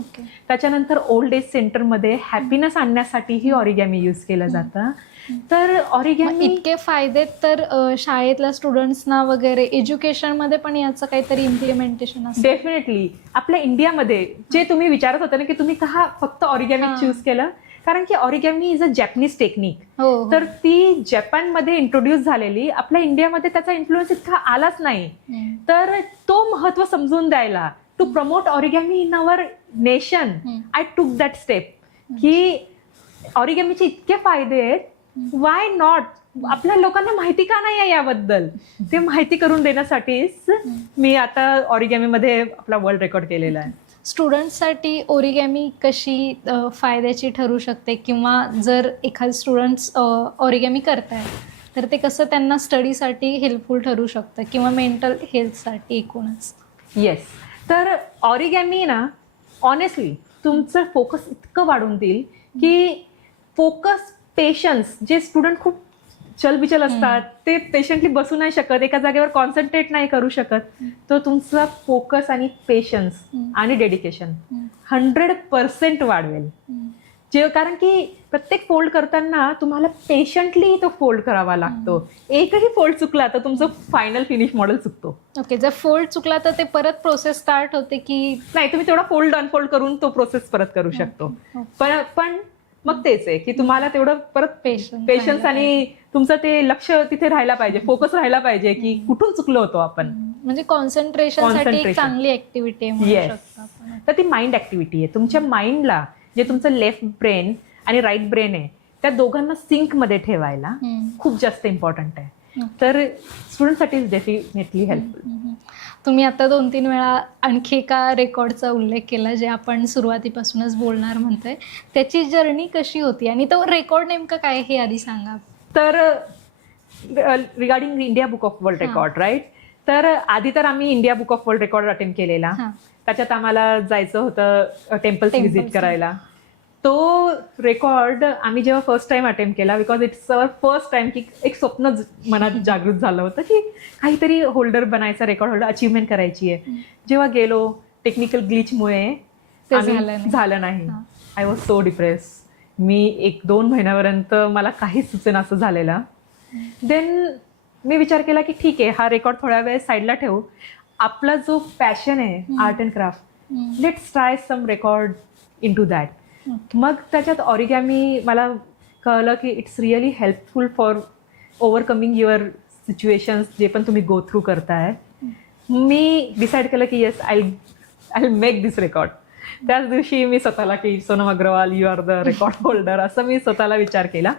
त्याच्यानंतर ओल्ड एज सेंटरमध्ये हॅपीनेस आणण्यासाठी ही ऑरिगॅमी यूज केलं जातं. तर ऑरिगॅमी इतके फायदे तर शाळेतल्या स्टुडंट्सना वगैरे एज्युकेशनमध्ये पण याचं काहीतरी इम्प्लिमेंटेशन असतं. डेफिनेटली आपल्या इंडियामध्ये जे तुम्ही विचारत होता ना की तुम्ही का फक्त ऑरिगॅमी चूज केलं, कारण की ऑरिगॅमी इज अ जॅपनीज टेक्निक. तर ती जपानमध्ये इंट्रोड्यूस झालेली, आपल्या इंडियामध्ये त्याचा इन्फ्लुएन्स इतका आलाच नाही. तर तो महत्व समजून द्यायला, to promote origami in our nation, I took that step की ऑरिगॅमीचे इतके फायदे आहेत, वाय नॉट, आपल्या लोकांना माहिती का नाही आहे याबद्दल, ते माहिती करून देण्यासाठीच मी आता ऑरिगॅमीमध्ये आपला वर्ल्ड रेकॉर्ड केलेला आहे. स्टुडंट्ससाठी ओरिगॅमी कशी फायद्याची ठरू शकते, किंवा जर एखादे स्टुडंट्स ओरिगॅमी करताय तर ते कसं त्यांना स्टडीसाठी हेल्पफुल ठरू शकतं किंवा मेंटल हेल्थसाठी एकूणच? येस, तर ऑरिगॅमी ना ऑनेस्टली तुमचं फोकस इतकं वाढवून देईल की फोकस, पेशन्स, जे स्टुडंट खूप चलबिचल असतात ते पेशंटली बसू नाही शकत, एका जागेवर कॉन्सन्ट्रेट नाही करू शकत, तर तुमचा फोकस आणि पेशन्स आणि डेडिकेशन 100% वाढवेल. कारण की प्रत्येक फोल्ड करताना तुम्हाला पेशंटली तो फोल्ड करावा लागतो. एकही फोल्ड चुकला तर तुमचं फायनल फिनिश मॉडेल चुकतो. ओके, जर फोल्ड चुकला तर ते परत प्रोसेस स्टार्ट होते की नाही, तुम्ही तेवढा फोल्ड अनफोल्ड करून तो प्रोसेस परत करू शकतो. पण मग तेच आहे की तुम्हाला तेवढं परत पेशन्स आणि तुमचं ते लक्ष तिथे राहायला पाहिजे, फोकस राहायला पाहिजे की कुठून चुकलो होतो आपण. म्हणजे कॉन्सन्ट्रेशनसाठी एक चांगली ऍक्टिव्हिटी आहे. येस, तर ती माइंड ऍक्टिव्हिटी आहे. तुमच्या माइंडला, जे तुमचं लेफ्ट ब्रेन आणि राईट ब्रेन आहे, त्या दोघांना सिंकमध्ये ठेवायला खूप जास्त इम्पॉर्टंट आहे. तर स्टुडंटसाठी डेफिनेटली हेल्पफुल. तुम्ही आता 2-3 वेळा आणखी एका रेकॉर्डचा उल्लेख केला, जे आपण सुरुवातीपासूनच बोलणार म्हणतोय. त्याची जर्नी कशी होती आणि तो रेकॉर्ड नेमकं काय हे आधी सांगा. तर regarding India book of world record, right, तर आधी तर आम्ही India book of world record attempt केलेला. त्याच्यात आम्हाला जायचं होतं टेम्पल्स व्हिजिट करायला. तो रेकॉर्ड आम्ही जेव्हा फर्स्ट टाइम अटेम्प्ट केला, because it's our first time, की एक स्वप्न मनात जागृत झालं होतं की काहीतरी होल्डर बनायचा, रेकॉर्ड होल्डर अचीवमेंट करायची आहे. जेव्हा गेलो, टेक्निकल ग्लिचमुळे झालं नाही. I was so depress. मी 1-2 महिन्यापर्यंत मला काहीच सुचेना असं झालेलं. देन मी विचार केला की ठीक आहे, हा रेकॉर्ड थोड्या वेळ साईडला ठेवू. आपला जो पॅशन आहे art and craft, let's try some record into that. मग त्याच्यात ऑरिगॅमी मला कळलं की it's really helpful for overcoming your situations, जे पण तुम्ही गो थ्रू करताय. मी डिसाईड केलं की yes, I make this record. त्याच दिवशी मी स्वतःला की Sonam Agarwal, you are the record holder, असं मी स्वतःला विचार केला.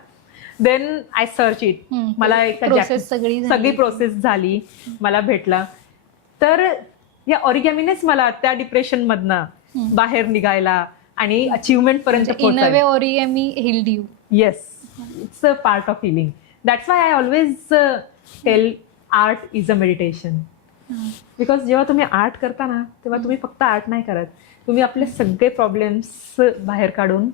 Then I search it. मला एक सगळी प्रोसेस झाली, मला भेटला. तर या ऑरिगॅमीनेच मला त्या डिप्रेशनमधनं बाहेर निघायला आणि अचीवमेंट पर्यंत पोहोचायला. Origami healed you. Yes, it's a part of healing. That's why I always tell art is a meditation. Because जेव्हा तुम्ही आर्ट करता ना, तेव्हा तुम्ही फक्त आर्ट नाही करत, तुम्ही आपले सगळे प्रॉब्लेम्स बाहेर काढून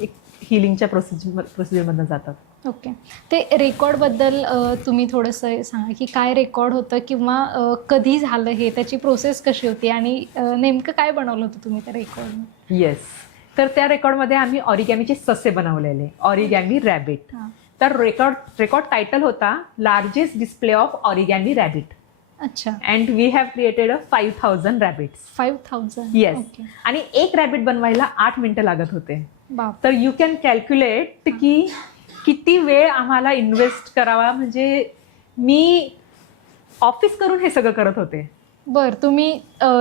एक हिलिंगच्या प्रोसिजरमधनं जातात. ओके, ते रेकॉर्डबद्दल तुम्ही थोडंसं सांगा की काय रेकॉर्ड होतं, किंवा कधी झालं हे, त्याची प्रोसेस कशी होती आणि नेमकं काय बनवलं होतं तुम्ही त्या रेकॉर्ड? येस, तर त्या रेकॉर्डमध्ये आम्ही ऑरिगॅमीचे ससे बनवलेले, ऑरिगॅमी रॅबिट. तर रेकॉर्ड टायटल होता largest display of origami rabbit. अच्छा. And we have created 5,000 rabbits. 5,000? Yes. आणि एक रॅबिट बनवायला 8 मिनिटं लागत होते. तर यू कॅन कॅल्क्युलेट की किती वेळ आम्हाला इन्व्हेस्ट करावा. म्हणजे मी ऑफिस करून हे सगळं करत होते. बर, तुम्ही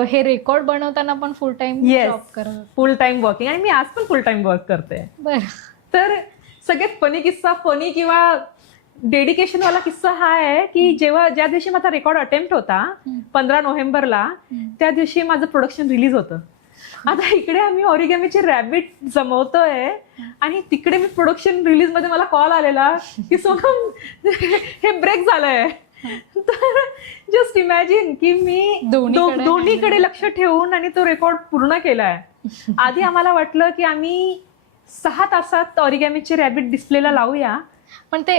हे रेकॉर्ड बनवताना पण फुल टाइम जॉब करत? फुल टाइम वर्किंग, आणि मी आज पण फुल टाइम वर्क करते. बर. तर सगळ्यात फनी किंवा डेडिकेशनवाला किस्सा हा आहे की ज्या दिवशी माझा रेकॉर्ड अटेम्प्ट होता 15 नोव्हेंबरला, त्या दिवशी माझं प्रोडक्शन रिलीज होतं. आता इकडे आम्ही ऑरिगॅमीचे रॅबिट जमवतोय आणि तिकडे मी प्रोडक्शन रिलीज मध्ये मला कॉल आलेला की सोनम हे ब्रेक झालंय. तर जस्ट इमॅजिन की मी दोन्हीकडे लक्ष ठेवून आणि तो रेकॉर्ड पूर्ण केलाय. आधी आम्हाला वाटलं की आम्ही 6 तासात ऑरिगॅमीचे रॅबिट डिस्प्लेला लावूया, पण ते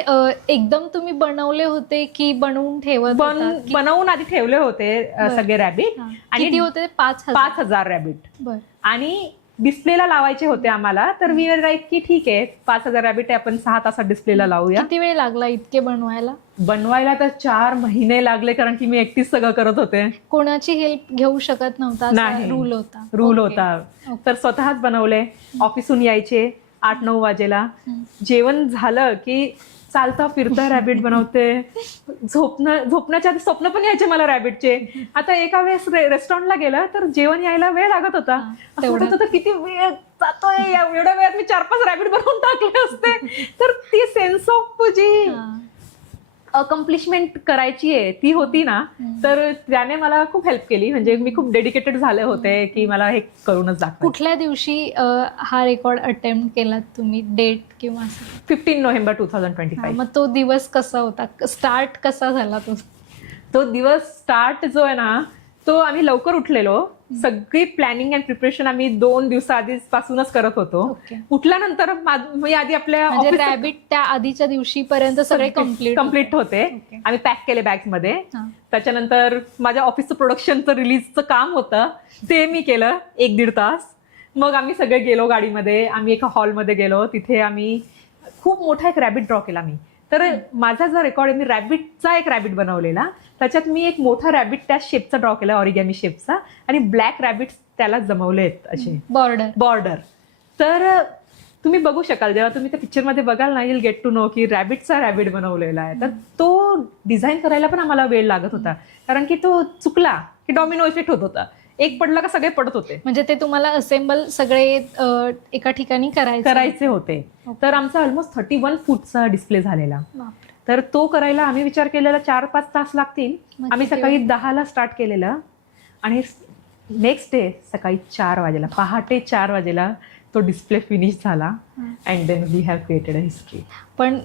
एकदम तुम्ही बनवले होते की बनवून ठेवत होता? बनवून आधी ठेवले होते सगळे रॅबिट. आणि किती होते? 5,000 रॅबिट. बर. आणि डिस्प्लेला लावायचे होते आम्हाला. तर वी आर लाईक की ठीक आहे 5,000 रॅबिट आहे, आपण 6 तासात डिस्प्लेला लावूया. किती वेळ लागला इतके बनवायला? बनवायला तर 4 महिने लागले, कारण की मी एकटीच सगळं करत होते. कोणाची हेल्प घेऊ शकत नव्हता? नाही, रूल होता. रूल होता. तर स्वतःच बनवले. ऑफिसून यायचे 8-9 वाजेला. जेवण झालं की चालता फिरता रॅबिट बनवते. झोपण्याच्या आधी स्वप्न पण यायचे मला रॅबिटचे. आता एका वेळेस रेस्टॉरंटला गेलं तर जेवण यायला वेळ लागत होता. असं वाटत होतं किती वेळ जातोय, एवढ्या वेळात मी 4-5 रॅबिट बनवून टाकले असते. तर ती सेन्स ऑफ जी अकम्प्लिशमेंट करायची आहे ती होती ना, तर त्याने मला खूप हेल्प केली. म्हणजे मी खूप डेडिकेटेड झाले होते की मला हे करूनच दाखवायचं. कुठल्या दिवशी हा रेकॉर्ड अटेम्प्ट केलात तुम्ही? डेट किंवा असं? 15 नोव्हेंबर 2025. मग तो दिवस कसा होता? स्टार्ट कसा झाला तो दिवस स्टार्ट जो आहे ना, तो आम्ही लवकर उठलेलो. सगळी प्लॅनिंग अँड प्रिपरेशन आम्ही 2 दिवसाआधीपासूनच करत होतो. उठल्यानंतर मी आधी आपल्या रॅबिट त्या आधीच्या दिवशीपर्यंत सगळे कम्प्लीट होते. आम्ही पॅक केले बॅग्स मध्ये. त्याच्यानंतर माझ्या ऑफिसचं प्रोडक्शनचं रिलीजचं काम होतं ते मी केलं 1-1.5 तास. मग आम्ही सगळे गेलो गाडीमध्ये. आम्ही एका हॉलमध्ये गेलो. तिथे आम्ही खूप मोठा एक रॅबिट ड्रॉ केला मी. तर माझा जो रेकॉर्ड आहे, मी रॅबिटचा एक रॅबिट बनवलेला. त्याच्यात मी एक मोठा रॅबिट त्या शेपचा ड्रॉ केला, ऑरिगॅमी शेपचा, आणि ब्लॅक रॅबिट त्याला जमवले आहेत असे बॉर्डर. तर तुम्ही बघू शकाल जेव्हा तुम्ही त्या पिक्चरमध्ये बघाल ना, युल गेट टू नो की रॅबिटचा रॅबिट बनवलेला आहे. तर तो डिझाईन करायला पण आम्हाला वेळ लागत होता, कारण की तो चुकला की डॉमिनो इफेक्ट होत होता. एक पडला का सगळे पडत होते. म्हणजे ते तुम्हाला असेंबल सगळे एका ठिकाणी करायचे होते. तर आमचा ऑलमोस्ट 31 फूटचा डिस्प्ले झालेला. तर तो करायला आम्ही विचार केलेला 4-5 तास लागतील. आम्ही सकाळी 10ला स्टार्ट केलेलं आणि नेक्स्ट डे सकाळी 4 वाजेला, पहाटे 4 वाजेला तो डिस्प्ले फिनिश झाला. And then we have created a history. पण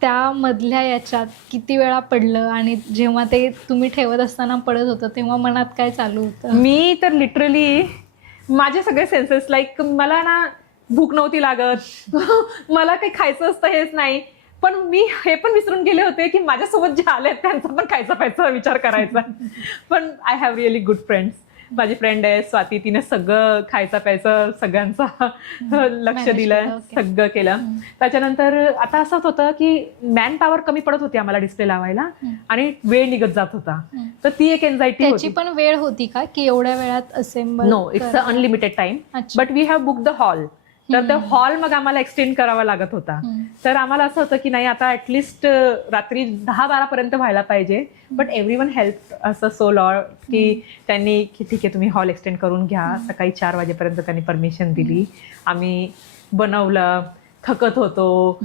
त्यामधल्या याच्यात किती वेळा पडलं आणि जेव्हा ते तुम्ही ठेवत असताना पडत होतं तेव्हा मनात काय चालू होतं? मी तर लिटरली माझे सगळे सेन्सेस, लाईक मला ना भूक नव्हती लागत, मला काही खायचं असतं हेच नाही, पण मी हे पण विसरून गेले होते की माझ्यासोबत जे आले त्यांचा पण खायचा प्यायचा विचार करायचा. पण I have really good friends. माझी फ्रेंड आहे स्वाती, तिने सगळं खायचं प्यायचं सगळ्यांचा लक्ष दिलं, सगळं केलं. त्याच्यानंतर आता असं होतं की मॅन पॉवर कमी पडत होती आम्हाला डिस्प्ले लावायला आणि वेळ निघत जात होता. तर ती एक एन्झायटी होती. पण वेळ होती का की एवढ्या वेळात assemble? No, it's a unlimited time, but we have book the hall. तर तो हॉल मग आम्हाला एक्सटेंड करावा लागत होता. तर आम्हाला असं होतं की नाही आता ऍटलिस्ट रात्री 10-12 पर्यंत व्हायला पाहिजे. बट एव्हरीवन हेल्प असं सो लॉ की त्यांनी की ठीक आहे तुम्ही हॉल एक्सटेंड करून घ्या. सकाळी 4 वाजेपर्यंत त्यांनी परमिशन दिली. आम्ही बनवलं, थकत होतो,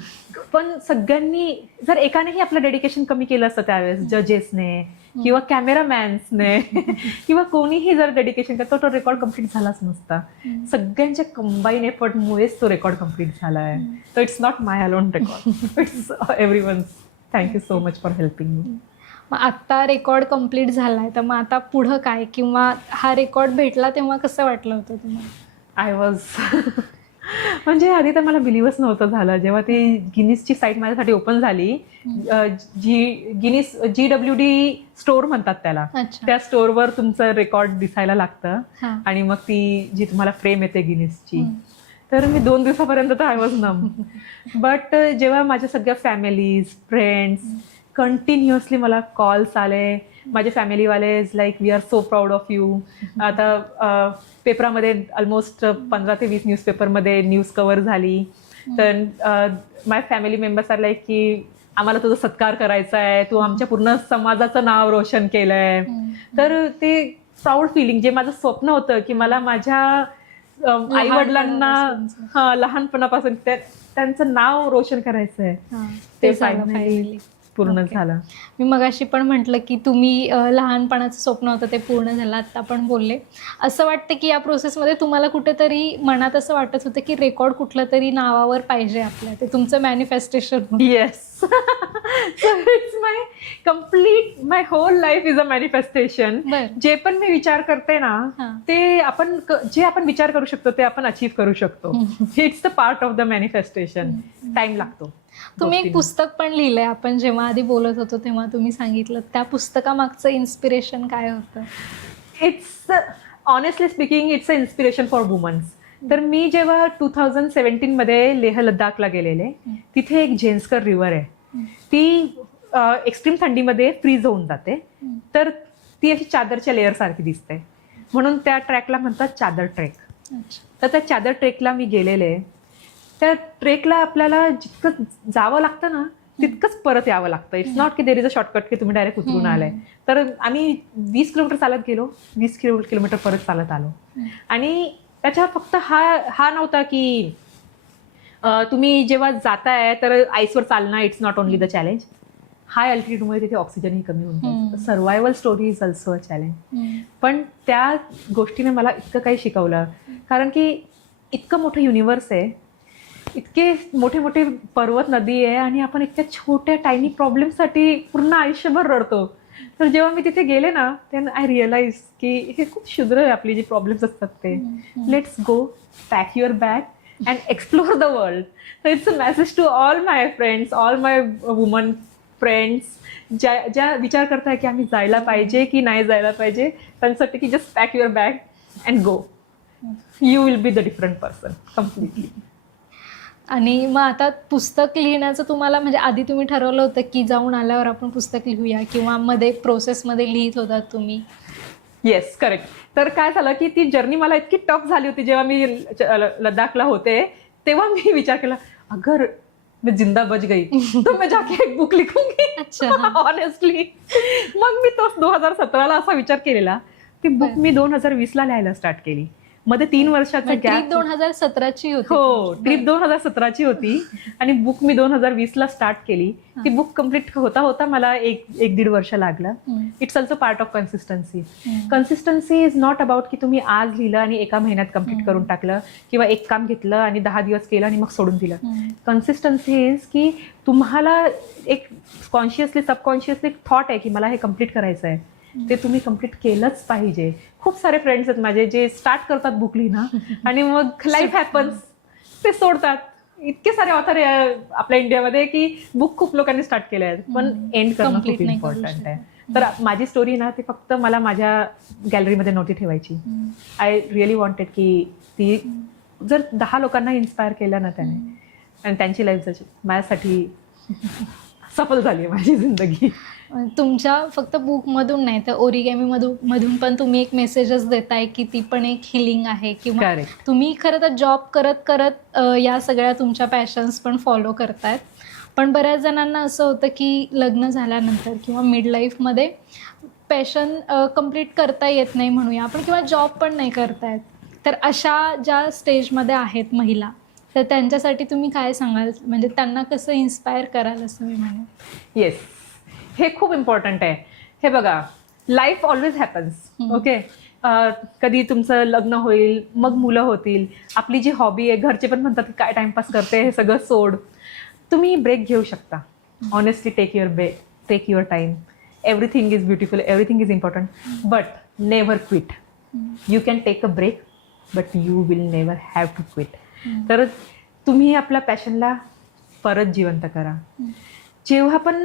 पण सगळ्यांनी जर एकानेही आपलं डेडिकेशन कमी केलं असतं त्यावेळेस, जजेसने किंवा कॅमेरामॅन्सने किंवा कोणीही जर डेडिकेशन करतो तो रेकॉर्ड कम्प्लीट झालाच नसता. सगळ्यांच्या कंबाईन एफर्टमुळेच तो रेकॉर्ड कम्प्लीट झालाय. So it's not my alone record, it's everyone's. Thank you so much for helping me. मग आता रेकॉर्ड कम्प्लीट झालाय तर मग आता पुढं काय, किंवा हा रेकॉर्ड भेटला तेव्हा कसं वाटलं होतं तुम्हाला? आय वॉज म्हणजे आधी तर मला बिलीव्हच नव्हतं झालं जेव्हा ती गिनीसची साईट माझ्यासाठी ओपन झाली. गिनीस GWD स्टोअर म्हणतात त्याला. त्या स्टोअरवर तुमचं रेकॉर्ड दिसायला लागतं आणि मग ती जी तुम्हाला फ्रेम येते गिनीसची. तर मी 2 दिवसापर्यंत तर आय वॉज नम. बट जेव्हा माझ्या सगळ्या फॅमिलीज, फ्रेंड्स कंटिन्युअसली मला कॉल्स आले. माझे फॅमिलीवाले is like we are so proud of you. आता पेपरामध्ये ऑलमोस्ट 15 ते 20 न्यूजपेपरमध्ये न्यूज कव्हर झाली. तर माय फॅमिली मेंबर्स आर लाईक की आम्हाला तुझा सत्कार करायचा आहे, तू आमच्या पूर्ण समाजाचं नाव रोशन केलंय. तर ते प्राऊड फिलिंग, जे माझं स्वप्न होतं की मला माझ्या आई वडिलांना लहानपणापासून त्यांचं नाव रोशन करायचं आहे, ते फायनली पूर्ण Okay. झालं. मी मगाशी पण म्हटलं की तुम्ही लहानपणाचं स्वप्न होतं ते पूर्ण झालं, आत्ता पण बोलले. असं वाटतं की या प्रोसेसमध्ये तुम्हाला कुठेतरी मनात असं वाटत होतं की रेकॉर्ड कुठलं तरी नावावर पाहिजे आपल्या, ते तुमचं मॅनिफेस्टेशन होतं. Yes. So it's my whole life is a manifestation. बरं. जे पण मी विचार करते ना, हां. ते जे आपण विचार करू शकतो ते आपण अचीव्ह करू शकतो. It's the part of the manifestation. Time लागतो. तुम्ही एक गोष्टींना. पुस्तक पण लिहिलंय, आपण जेव्हा आधी बोलत होतो तेव्हा तुम्ही सांगितलं. त्या पुस्तकामागचं इन्स्पिरेशन काय होतं? It's honestly speaking it's a inspiration for womens. तर मी जेव्हा 2017 मध्ये लेह लद्दाखला गेलेले, तिथे एक झेन्सकर रिव्हर आहे. ती एक्स्ट्रीम थंडीमध्ये फ्रीज होऊन जाते, तर ती अशी चादरच्या लेअर सारखी दिसते, म्हणून त्या ट्रॅकला म्हणतात चादर ट्रेक. अच्छा. तर त्या चादर ट्रेकला मी गेलेले. त्या ट्रेकला आपल्याला जितकं जावं लागतं ना तितकंच परत यावं लागतं. इट्स नॉट की देर इज अ शॉर्टकट की तुम्ही डायरेक्ट उतरून आलाय. तर आम्ही 20 किलोमीटर चालत गेलो, 20 किलोमीटर परत चालत आलो. आणि त्याच्यावर फक्त हा नव्हता की तुम्ही जेव्हा जाताय तर आईसवर चालणं it's not only the challenge. High अल्टिट्यूडमुळे तिथे ऑक्सिजनही कमी होऊन जातं. Survival story is also a challenge. पण त्या गोष्टीने मला इतकं काही शिकवलं, कारण की इतकं मोठं युनिवर्स आहे, इतके मोठे मोठे पर्वत नदी आहे, आणि आपण इतक्या छोट्या टायनी प्रॉब्लेमसाठी पूर्ण आयुष्यभर रडतो. तर जेव्हा मी तिथे गेले ना, देन आय रिअलाइज की हे खूप क्षुद्र आहे आपली जी प्रॉब्लेम्स असतात ते. Let's go, pack your bag and explore the world. तर it's a message to all my friends, all my woman friends ज्या विचार करताय की आम्ही जायला पाहिजे की नाही जायला पाहिजे, त्यांच्यासाठी की just pack your bag and go. You will be the different person completely. आणि मग आता पुस्तक लिहिण्याचं तुम्हाला, म्हणजे आधी तुम्ही ठरवलं होतं की जाऊन आल्यावर आपण पुस्तक लिहूया, किंवा मध्ये प्रोसेसमध्ये लिहित होतात तुम्ही? Yes, correct. तर काय झालं की ती जर्नी मला इतकी टफ झाली होती. जेव्हा मी लद्दाखला होते तेव्हा मी विचार केला, अगर मैं जिंदा बच गई तो मैं जाके एक बुक लिखूंगी. अच्छा. ऑनेस्टली. मग मी तो 2017ला असा विचार केलेला. ती बुक बरं. मी 2020ला लिहायला स्टार्ट केली. मध्ये 3 वर्षाचा ट्रिप गॅप. 2017ची होती. हो, ट्रिप 2017ची होती आणि बुक मी 2020ला स्टार्ट केली. ती बुक कम्प्लीट होता होता मला एक 1-1.5 वर्ष लागलं. It's also part of consistency. Consistency is not about की तुम्ही आज लिहिलं आणि एका महिन्यात कम्प्लीट करून टाकलं, किंवा एक काम घेतलं आणि 10 दिवस केलं आणि मग सोडून दिलं. कन्सिस्टन्सी इज की तुम्हाला एक कॉन्शियसली सबकॉन्शियसली थॉट आहे की मला हे कम्प्लीट करायचं आहे, ते तुम्ही कम्प्लीट केलंच पाहिजे. खूप सारे फ्रेंड्स आहेत माझे जे स्टार्ट करतात बुक लिहिणं आणि मग लाईफ हॅपन्स, ते सोडतात. इतके सारे ऑथर आहे आपल्या इंडियामध्ये की बुक खूप लोकांनी स्टार्ट केले आहेत, पण एंड करणं Complete खूप नाही करू इम्पॉर्टंट आहे. तर माझी स्टोरी ना ती फक्त मला माझ्या गॅलरीमध्ये नव्हती ठेवायची. आय रिअली वॉन्टेड की ती जर 10 लोकांना इन्स्पायर केलं ना त्याने, आणि त्यांची लाईफ माझ्यासाठी सफल झाली आहे माझी जिंदगी. तुमच्या फक्त बुकमधून नाही तर ओरिगॅमीमधून पण तुम्ही एक मेसेजच देताय की ती पण एक हिलिंग आहे, किंवा Correct. तुम्ही खरं तर जॉब करत करत या सगळ्या तुमच्या पॅशन्स पण फॉलो करतायत. पण बऱ्याच जणांना असं होतं की लग्न झाल्यानंतर किंवा मिड लाईफमध्ये पॅशन कंप्लीट करता येत नाही म्हणूया आपण, किंवा जॉब पण नाही करतायत. तर अशा ज्या स्टेजमध्ये आहेत महिला, तर त्यांच्यासाठी तुम्ही काय सांगाल, म्हणजे त्यांना कसं इन्स्पायर कराल असं मी म्हणेन? येस, हे खूप इम्पॉर्टंट आहे. हे बघा, लाईफ ऑलवेज हॅपन्स. ओके, कधी तुमचं लग्न होईल, मग मुलं होतील, आपली जी हॉबी आहे, घरचे पण म्हणतात की काय टाइमपास करते, हे सगळं सोड. तुम्ही ब्रेक घेऊ शकता. Honestly take your time. Everything is beautiful, everything is important, but never quit. You can take a break, but you will never have to quit. तर तुम्ही आपल्या पॅशनला परत जिवंत करा. जेव्हा पण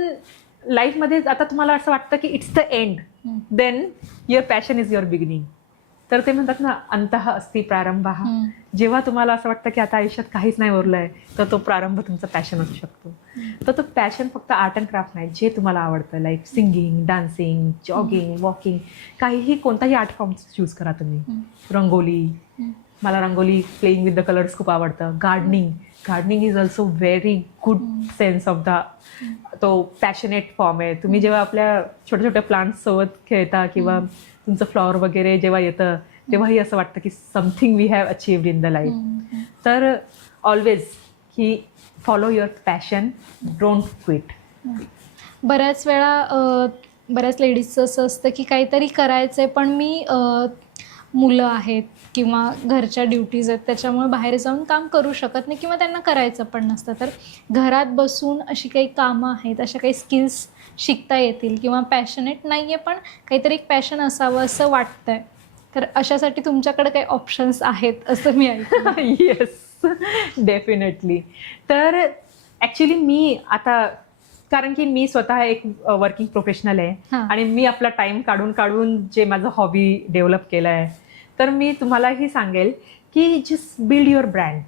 लाईफमध्ये आता तुम्हाला असं वाटतं की it's the end, then your passion is your beginning. तर ते म्हणतात ना, अंतः अस्ति प्रारंभः. जेव्हा तुम्हाला असं वाटतं की आता आयुष्यात काहीच नाही उरलंय, तर तो प्रारंभ तुमचा पॅशन असू शकतो. तर तो पॅशन फक्त आर्ट अँड क्राफ्ट नाही, जे तुम्हाला आवडतं, like singing, dancing, jogging, walking, काहीही, कोणताही आर्ट फॉर्म चूज करा तुम्ही. रंगोली, मला rangoli playing with the colours खूप आवडतं. Gardening is also very good sense of the, तो पॅशनेट फॉर्म आहे. तुम्ही जेव्हा आपल्या छोट्या छोट्या प्लांट्स सोबत खेळता किंवा तुमचं फ्लॉवर वगैरे जेव्हा येतं, तेव्हाही असं वाटतं की something we have achieved in the life. तर ऑलवेज की follow your passion, don't quit. बऱ्याच वेळा बऱ्याच लेडीजचं असं असतं की काहीतरी करायचं आहे, पण मी मुलं आहेत किंवा घरच्या ड्युटीज आहेत त्याच्यामुळे बाहेर जाऊन काम करू शकत नाही किंवा त्यांना करायचं पण नसतं. तर घरात बसून अशी काही कामं आहेत, अशा काही स्किल्स शिकता येतील किंवा पॅशनेट नाही आहे पण काहीतरी एक पॅशन असावं असं वाटतंय, तर अशासाठी तुमच्याकडे काही ऑप्शन्स आहेत असं मी ऐकलं. Yes, definitely. तर ॲक्च्युली मी आता, कारण की मी स्वतः एक वर्किंग प्रोफेशनल आहे हां. आणि मी आपला टाइम काढून जे माझं हॉबी डेव्हलप केलं आहे, तर मी तुम्हालाही सांगेल की जस्ट बिल्ड युअर ब्रँड.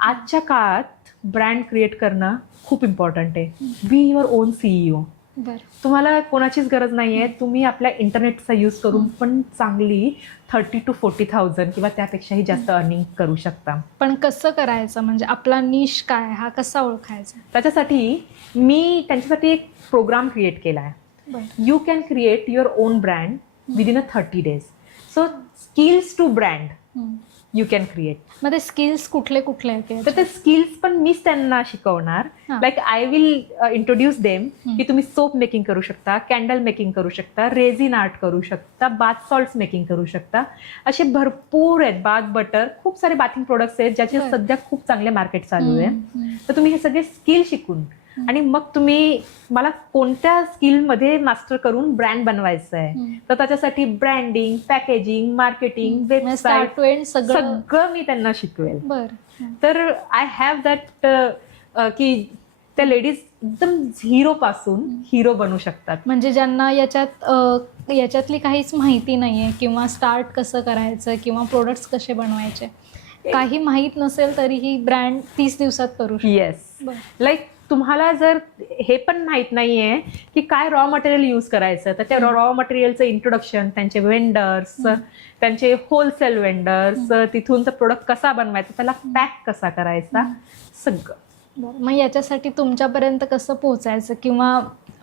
आजच्या काळात ब्रँड क्रिएट करणं खूप इम्पॉर्टंट आहे. Be your on CEO. बरं. तुम्हाला कोणाचीच गरज नाही आहे. तुम्ही आपल्या इंटरनेटचा यूज करून पण चांगली 30,000 to 40,000 किंवा त्यापेक्षाही जास्त अर्निंग करू शकता. पण कसं करायचं, म्हणजे आपला निश काय, हा कसा ओळखायचा? त्याच्यासाठी मी त्यांच्यासाठी एक प्रोग्राम क्रिएट केला आहे. बरं. You can create your own brand within 30 days. So skills to brand you can create. मग ते स्किल्स कुठले कुठले आहेत? तर ते स्किल्स पण मीच त्यांना शिकवणार. हां. Like I will introduce them की तुम्ही सोप मेकिंग करू शकता, कॅन्डल मेकिंग करू शकता, रेझिन आर्ट करू शकता, बाथ सॉल्ट्स मेकिंग करू शकता. असे भरपूर आहेत. बाथ बटर, खूप सारे बाथिंग प्रोडक्ट्स आहेत ज्याचे बरं. सध्या खूप चांगले मार्केट चालू आहे. तर तुम्ही हे सगळे स्किल शिकून आणि मग तुम्ही मला कोणत्या स्किलमध्ये मास्टर करून ब्रँड बनवायचं आहे, तर त्याच्यासाठी branding, packaging, marketing, website, start to end सगळं. सगळं मी त्यांना शिकवेल. बरं. तर आय हॅव दॅट की त्या लेडीज एकदम झिरो पासून हिरो बनू शकतात. म्हणजे ज्यांना याच्यातली काहीच माहिती नाही आहे किंवा स्टार्ट कसं करायचं किंवा प्रोडक्ट्स कसे बनवायचे काही माहीत नसेल तरीही ब्रँड 30 दिवसात करू शकतो. येस, बरं. लाईक तुम्हाला जर हे पण माहित नाहीये की काय रॉ मटेरियल यूज करायचं, तर त्या रॉ मटेरियलचं इंट्रोडक्शन, त्यांचे वेंडर्स, त्यांचे होलसेल वेंडर्स, तिथून तर प्रोडक्ट कसा बनवायचा, त्याला पॅक कसा करायचा, सगळं. बरं. मग याच्यासाठी तुमच्यापर्यंत कसं पोहोचायचं किंवा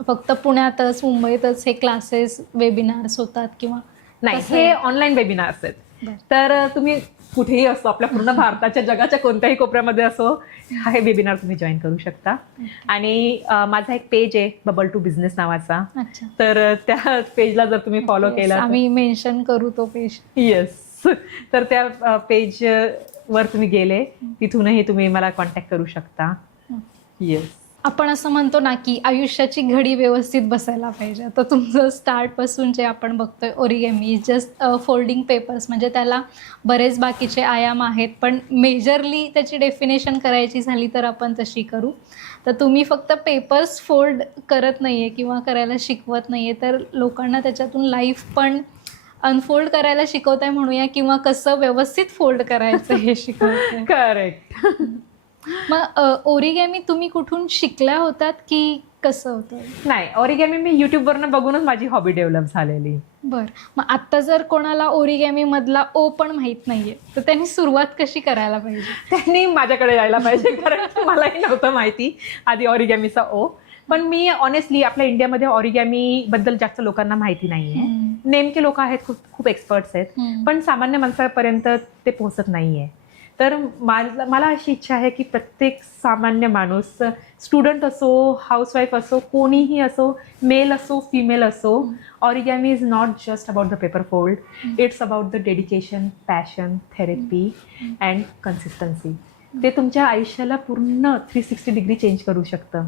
फक्त पुण्यातच मुंबईतच हे क्लासेस वेबिनार्स होतात किंवा नाही, कसं हे आहे? ऑनलाईन वेबिनार्स आहेत. बरं. तर तुम्ही कुठेही असो, आपल्या पूर्ण भारताच्या जगाच्या कोणत्याही कोपऱ्यामध्ये असो, हे वेबिनार तुम्ही जॉईन करू शकता. आणि माझा एक पेज आहे बबल टू बिझनेस नावाचा. अच्छा. तर त्या पेजला जर तुम्ही फॉलो Yes, केला, आम्ही मेन्शन करू तो पेज. येस, तर त्या पेज वर तुम्ही गेले, तिथूनही तुम्ही मला कॉन्टॅक्ट करू शकता. येस. आपण असं म्हणतो ना की आयुष्याची घडी व्यवस्थित बसायला पाहिजे. तर तुमचं स्टार्टपासून जे आपण बघतोय ओरिगॅमी जस्ट फोल्डिंग पेपर्स, म्हणजे त्याला बरेच बाकीचे आयाम आहेत, पण मेजरली त्याची डेफिनेशन करायची झाली तर आपण तशी करू. तर तुम्ही फक्त पेपर्स फोल्ड करत नाही आहे किंवा करायला शिकवत नाही आहे, तर लोकांना त्याच्यातून लाईफ पण अनफोल्ड करायला शिकवताय म्हणूया किंवा कसं व्यवस्थित फोल्ड करायचं हे शिकवताय. करेक्ट. मग ओरिगॅमी तुम्ही कुठून शिकल्या होतात की कसं होतं? नाही, ओरिगॅमी मी युट्यूबवरनं बघूनच माझी हॉबी डेव्हलप झालेली. बरं. मग आत्ता जर कोणाला ओरिगॅमी मधला ओ पण माहीत नाहीये तर त्यांनी सुरुवात कशी करायला पाहिजे? त्यांनी माझ्याकडे यायला पाहिजे, कारण मलाही नव्हतं माहिती आधी ऑरिगॅमीचा ओ. पण मी ऑनेस्टली आपल्या इंडियामध्ये ऑरिगॅमी बद्दल जास्त लोकांना माहिती नाहीये. नेमके लोक आहेत, खूप एक्सपर्ट्स आहेत, पण सामान्य माणसापर्यंत ते पोहोचत नाहीये. तर मला अशी इच्छा आहे की प्रत्येक सामान्य माणूस, स्टुडंट असो, हाऊसवाईफ असो, कोणीही असो, मेल असो, फिमेल असो, origami is not just about the paper fold. It's about the dedication, passion, therapy and consistency. ते तुमच्या आयुष्याला पूर्ण 360 डिग्री चेंज करू शकतं.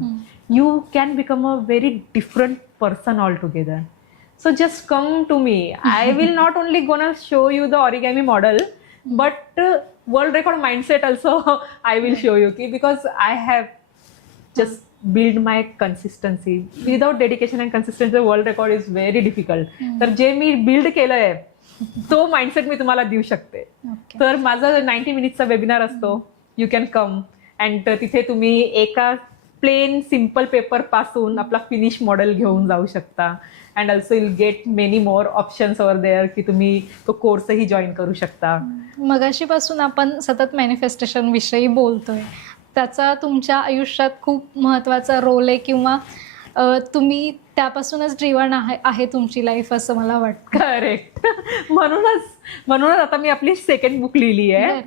You can become a very different person all together. So just come to me. I will not only gonna show you the origami model, but world record mindset also I will show you, because I have just build my consistency. Without dedication and consistency, world record is very difficult. तर जे मी build केलंय तो mindset मी तुम्हाला देऊ शकते. तर माझा 90 मिनिटचा webinar असतो. यू कॅन कम अँड तिथे तुम्ही एका प्लेन सिम्पल पेपर पासून आपला फिनिश मॉडेल घेऊन जाऊ शकता. And also will get many more options over there की तुम्ही तो कोर्सही जॉईन करू शकता. मगाशीपासून आपण सतत मॅनिफेस्टेशन विषयी बोलतोय, त्याचा तुमच्या आयुष्यात खूप महत्त्वाचा रोल आहे किंवा त्यापासूनच ड्रिव्हन आहे तुमची लाईफ असं मला वाटतं. करेक्ट. म्हणूनच आता मी आपली सेकंड बुक लिहिली आहे.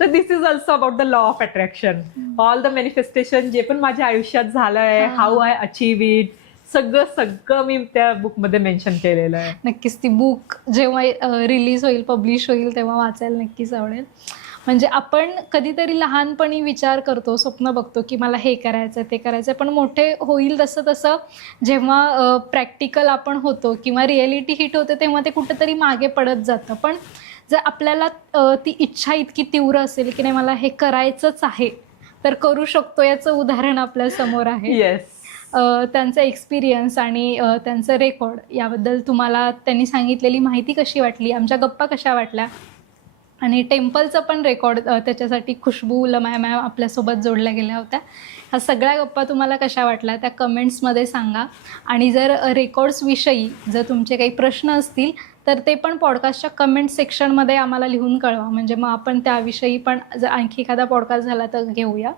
तर this is also about the law of attraction. All the manifestation जे पण माझ्या आयुष्यात झालंय, हाऊ आय अचीव इट, सगळं मी त्या बुकमध्ये मेन्शन केलेलं आहे. नक्कीच ती बुक जेव्हा रिलीज होईल, पब्लिश होईल, तेव्हा वाचायला नक्कीच आवडेल. म्हणजे आपण कधीतरी लहानपणी विचार करतो, स्वप्न बघतो की मला हे करायचं ते करायचं, पण मोठे होईल तसं तसं जेव्हा प्रॅक्टिकल आपण होतो किंवा रिॲलिटी हिट होते तेव्हा ते कुठंतरी मागे पडत जातं. पण जर आपल्याला ती इच्छा इतकी तीव्र असेल की नाही मला हे करायचंच आहे, तर करू शकतो. याचं उदाहरण आपल्या समोर आहे. येस. त्यांचा एक्सपिरियन्स आणि त्यांचं रेकॉर्ड याबद्दल तुम्हाला त्यांनी सांगितलेली माहिती कशी वाटली, आमच्या गप्पा कशा वाटल्या, आणि टेम्पलचं पण रेकॉर्ड त्याच्यासाठी खुशबू लमाय मॅम आपल्यासोबत जोडल्या गेल्या होत्या. ह्या सगळ्या गप्पा तुम्हाला कशा वाटल्या त्या कमेंट्समध्ये सांगा. आणि जर रेकॉर्ड्सविषयी जर तुमचे काही प्रश्न असतील तर ते पण पॉडकास्टच्या कमेंट सेक्शनमध्ये आम्हाला लिहून कळवा, म्हणजे मग आपण त्याविषयी पण जर आणखी एखादा पॉडकास्ट झाला तर घेऊया.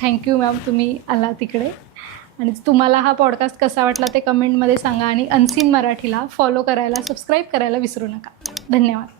थँक्यू मॅम, तुम्ही आला तिकडे. आणि तुम्हाला हा पॉडकास्ट कसा वाटला ते कमेंटमध्ये सांगा. आणि अनसीन मराठीला फॉलो करायला, सबस्क्राईब करायला विसरू नका. धन्यवाद.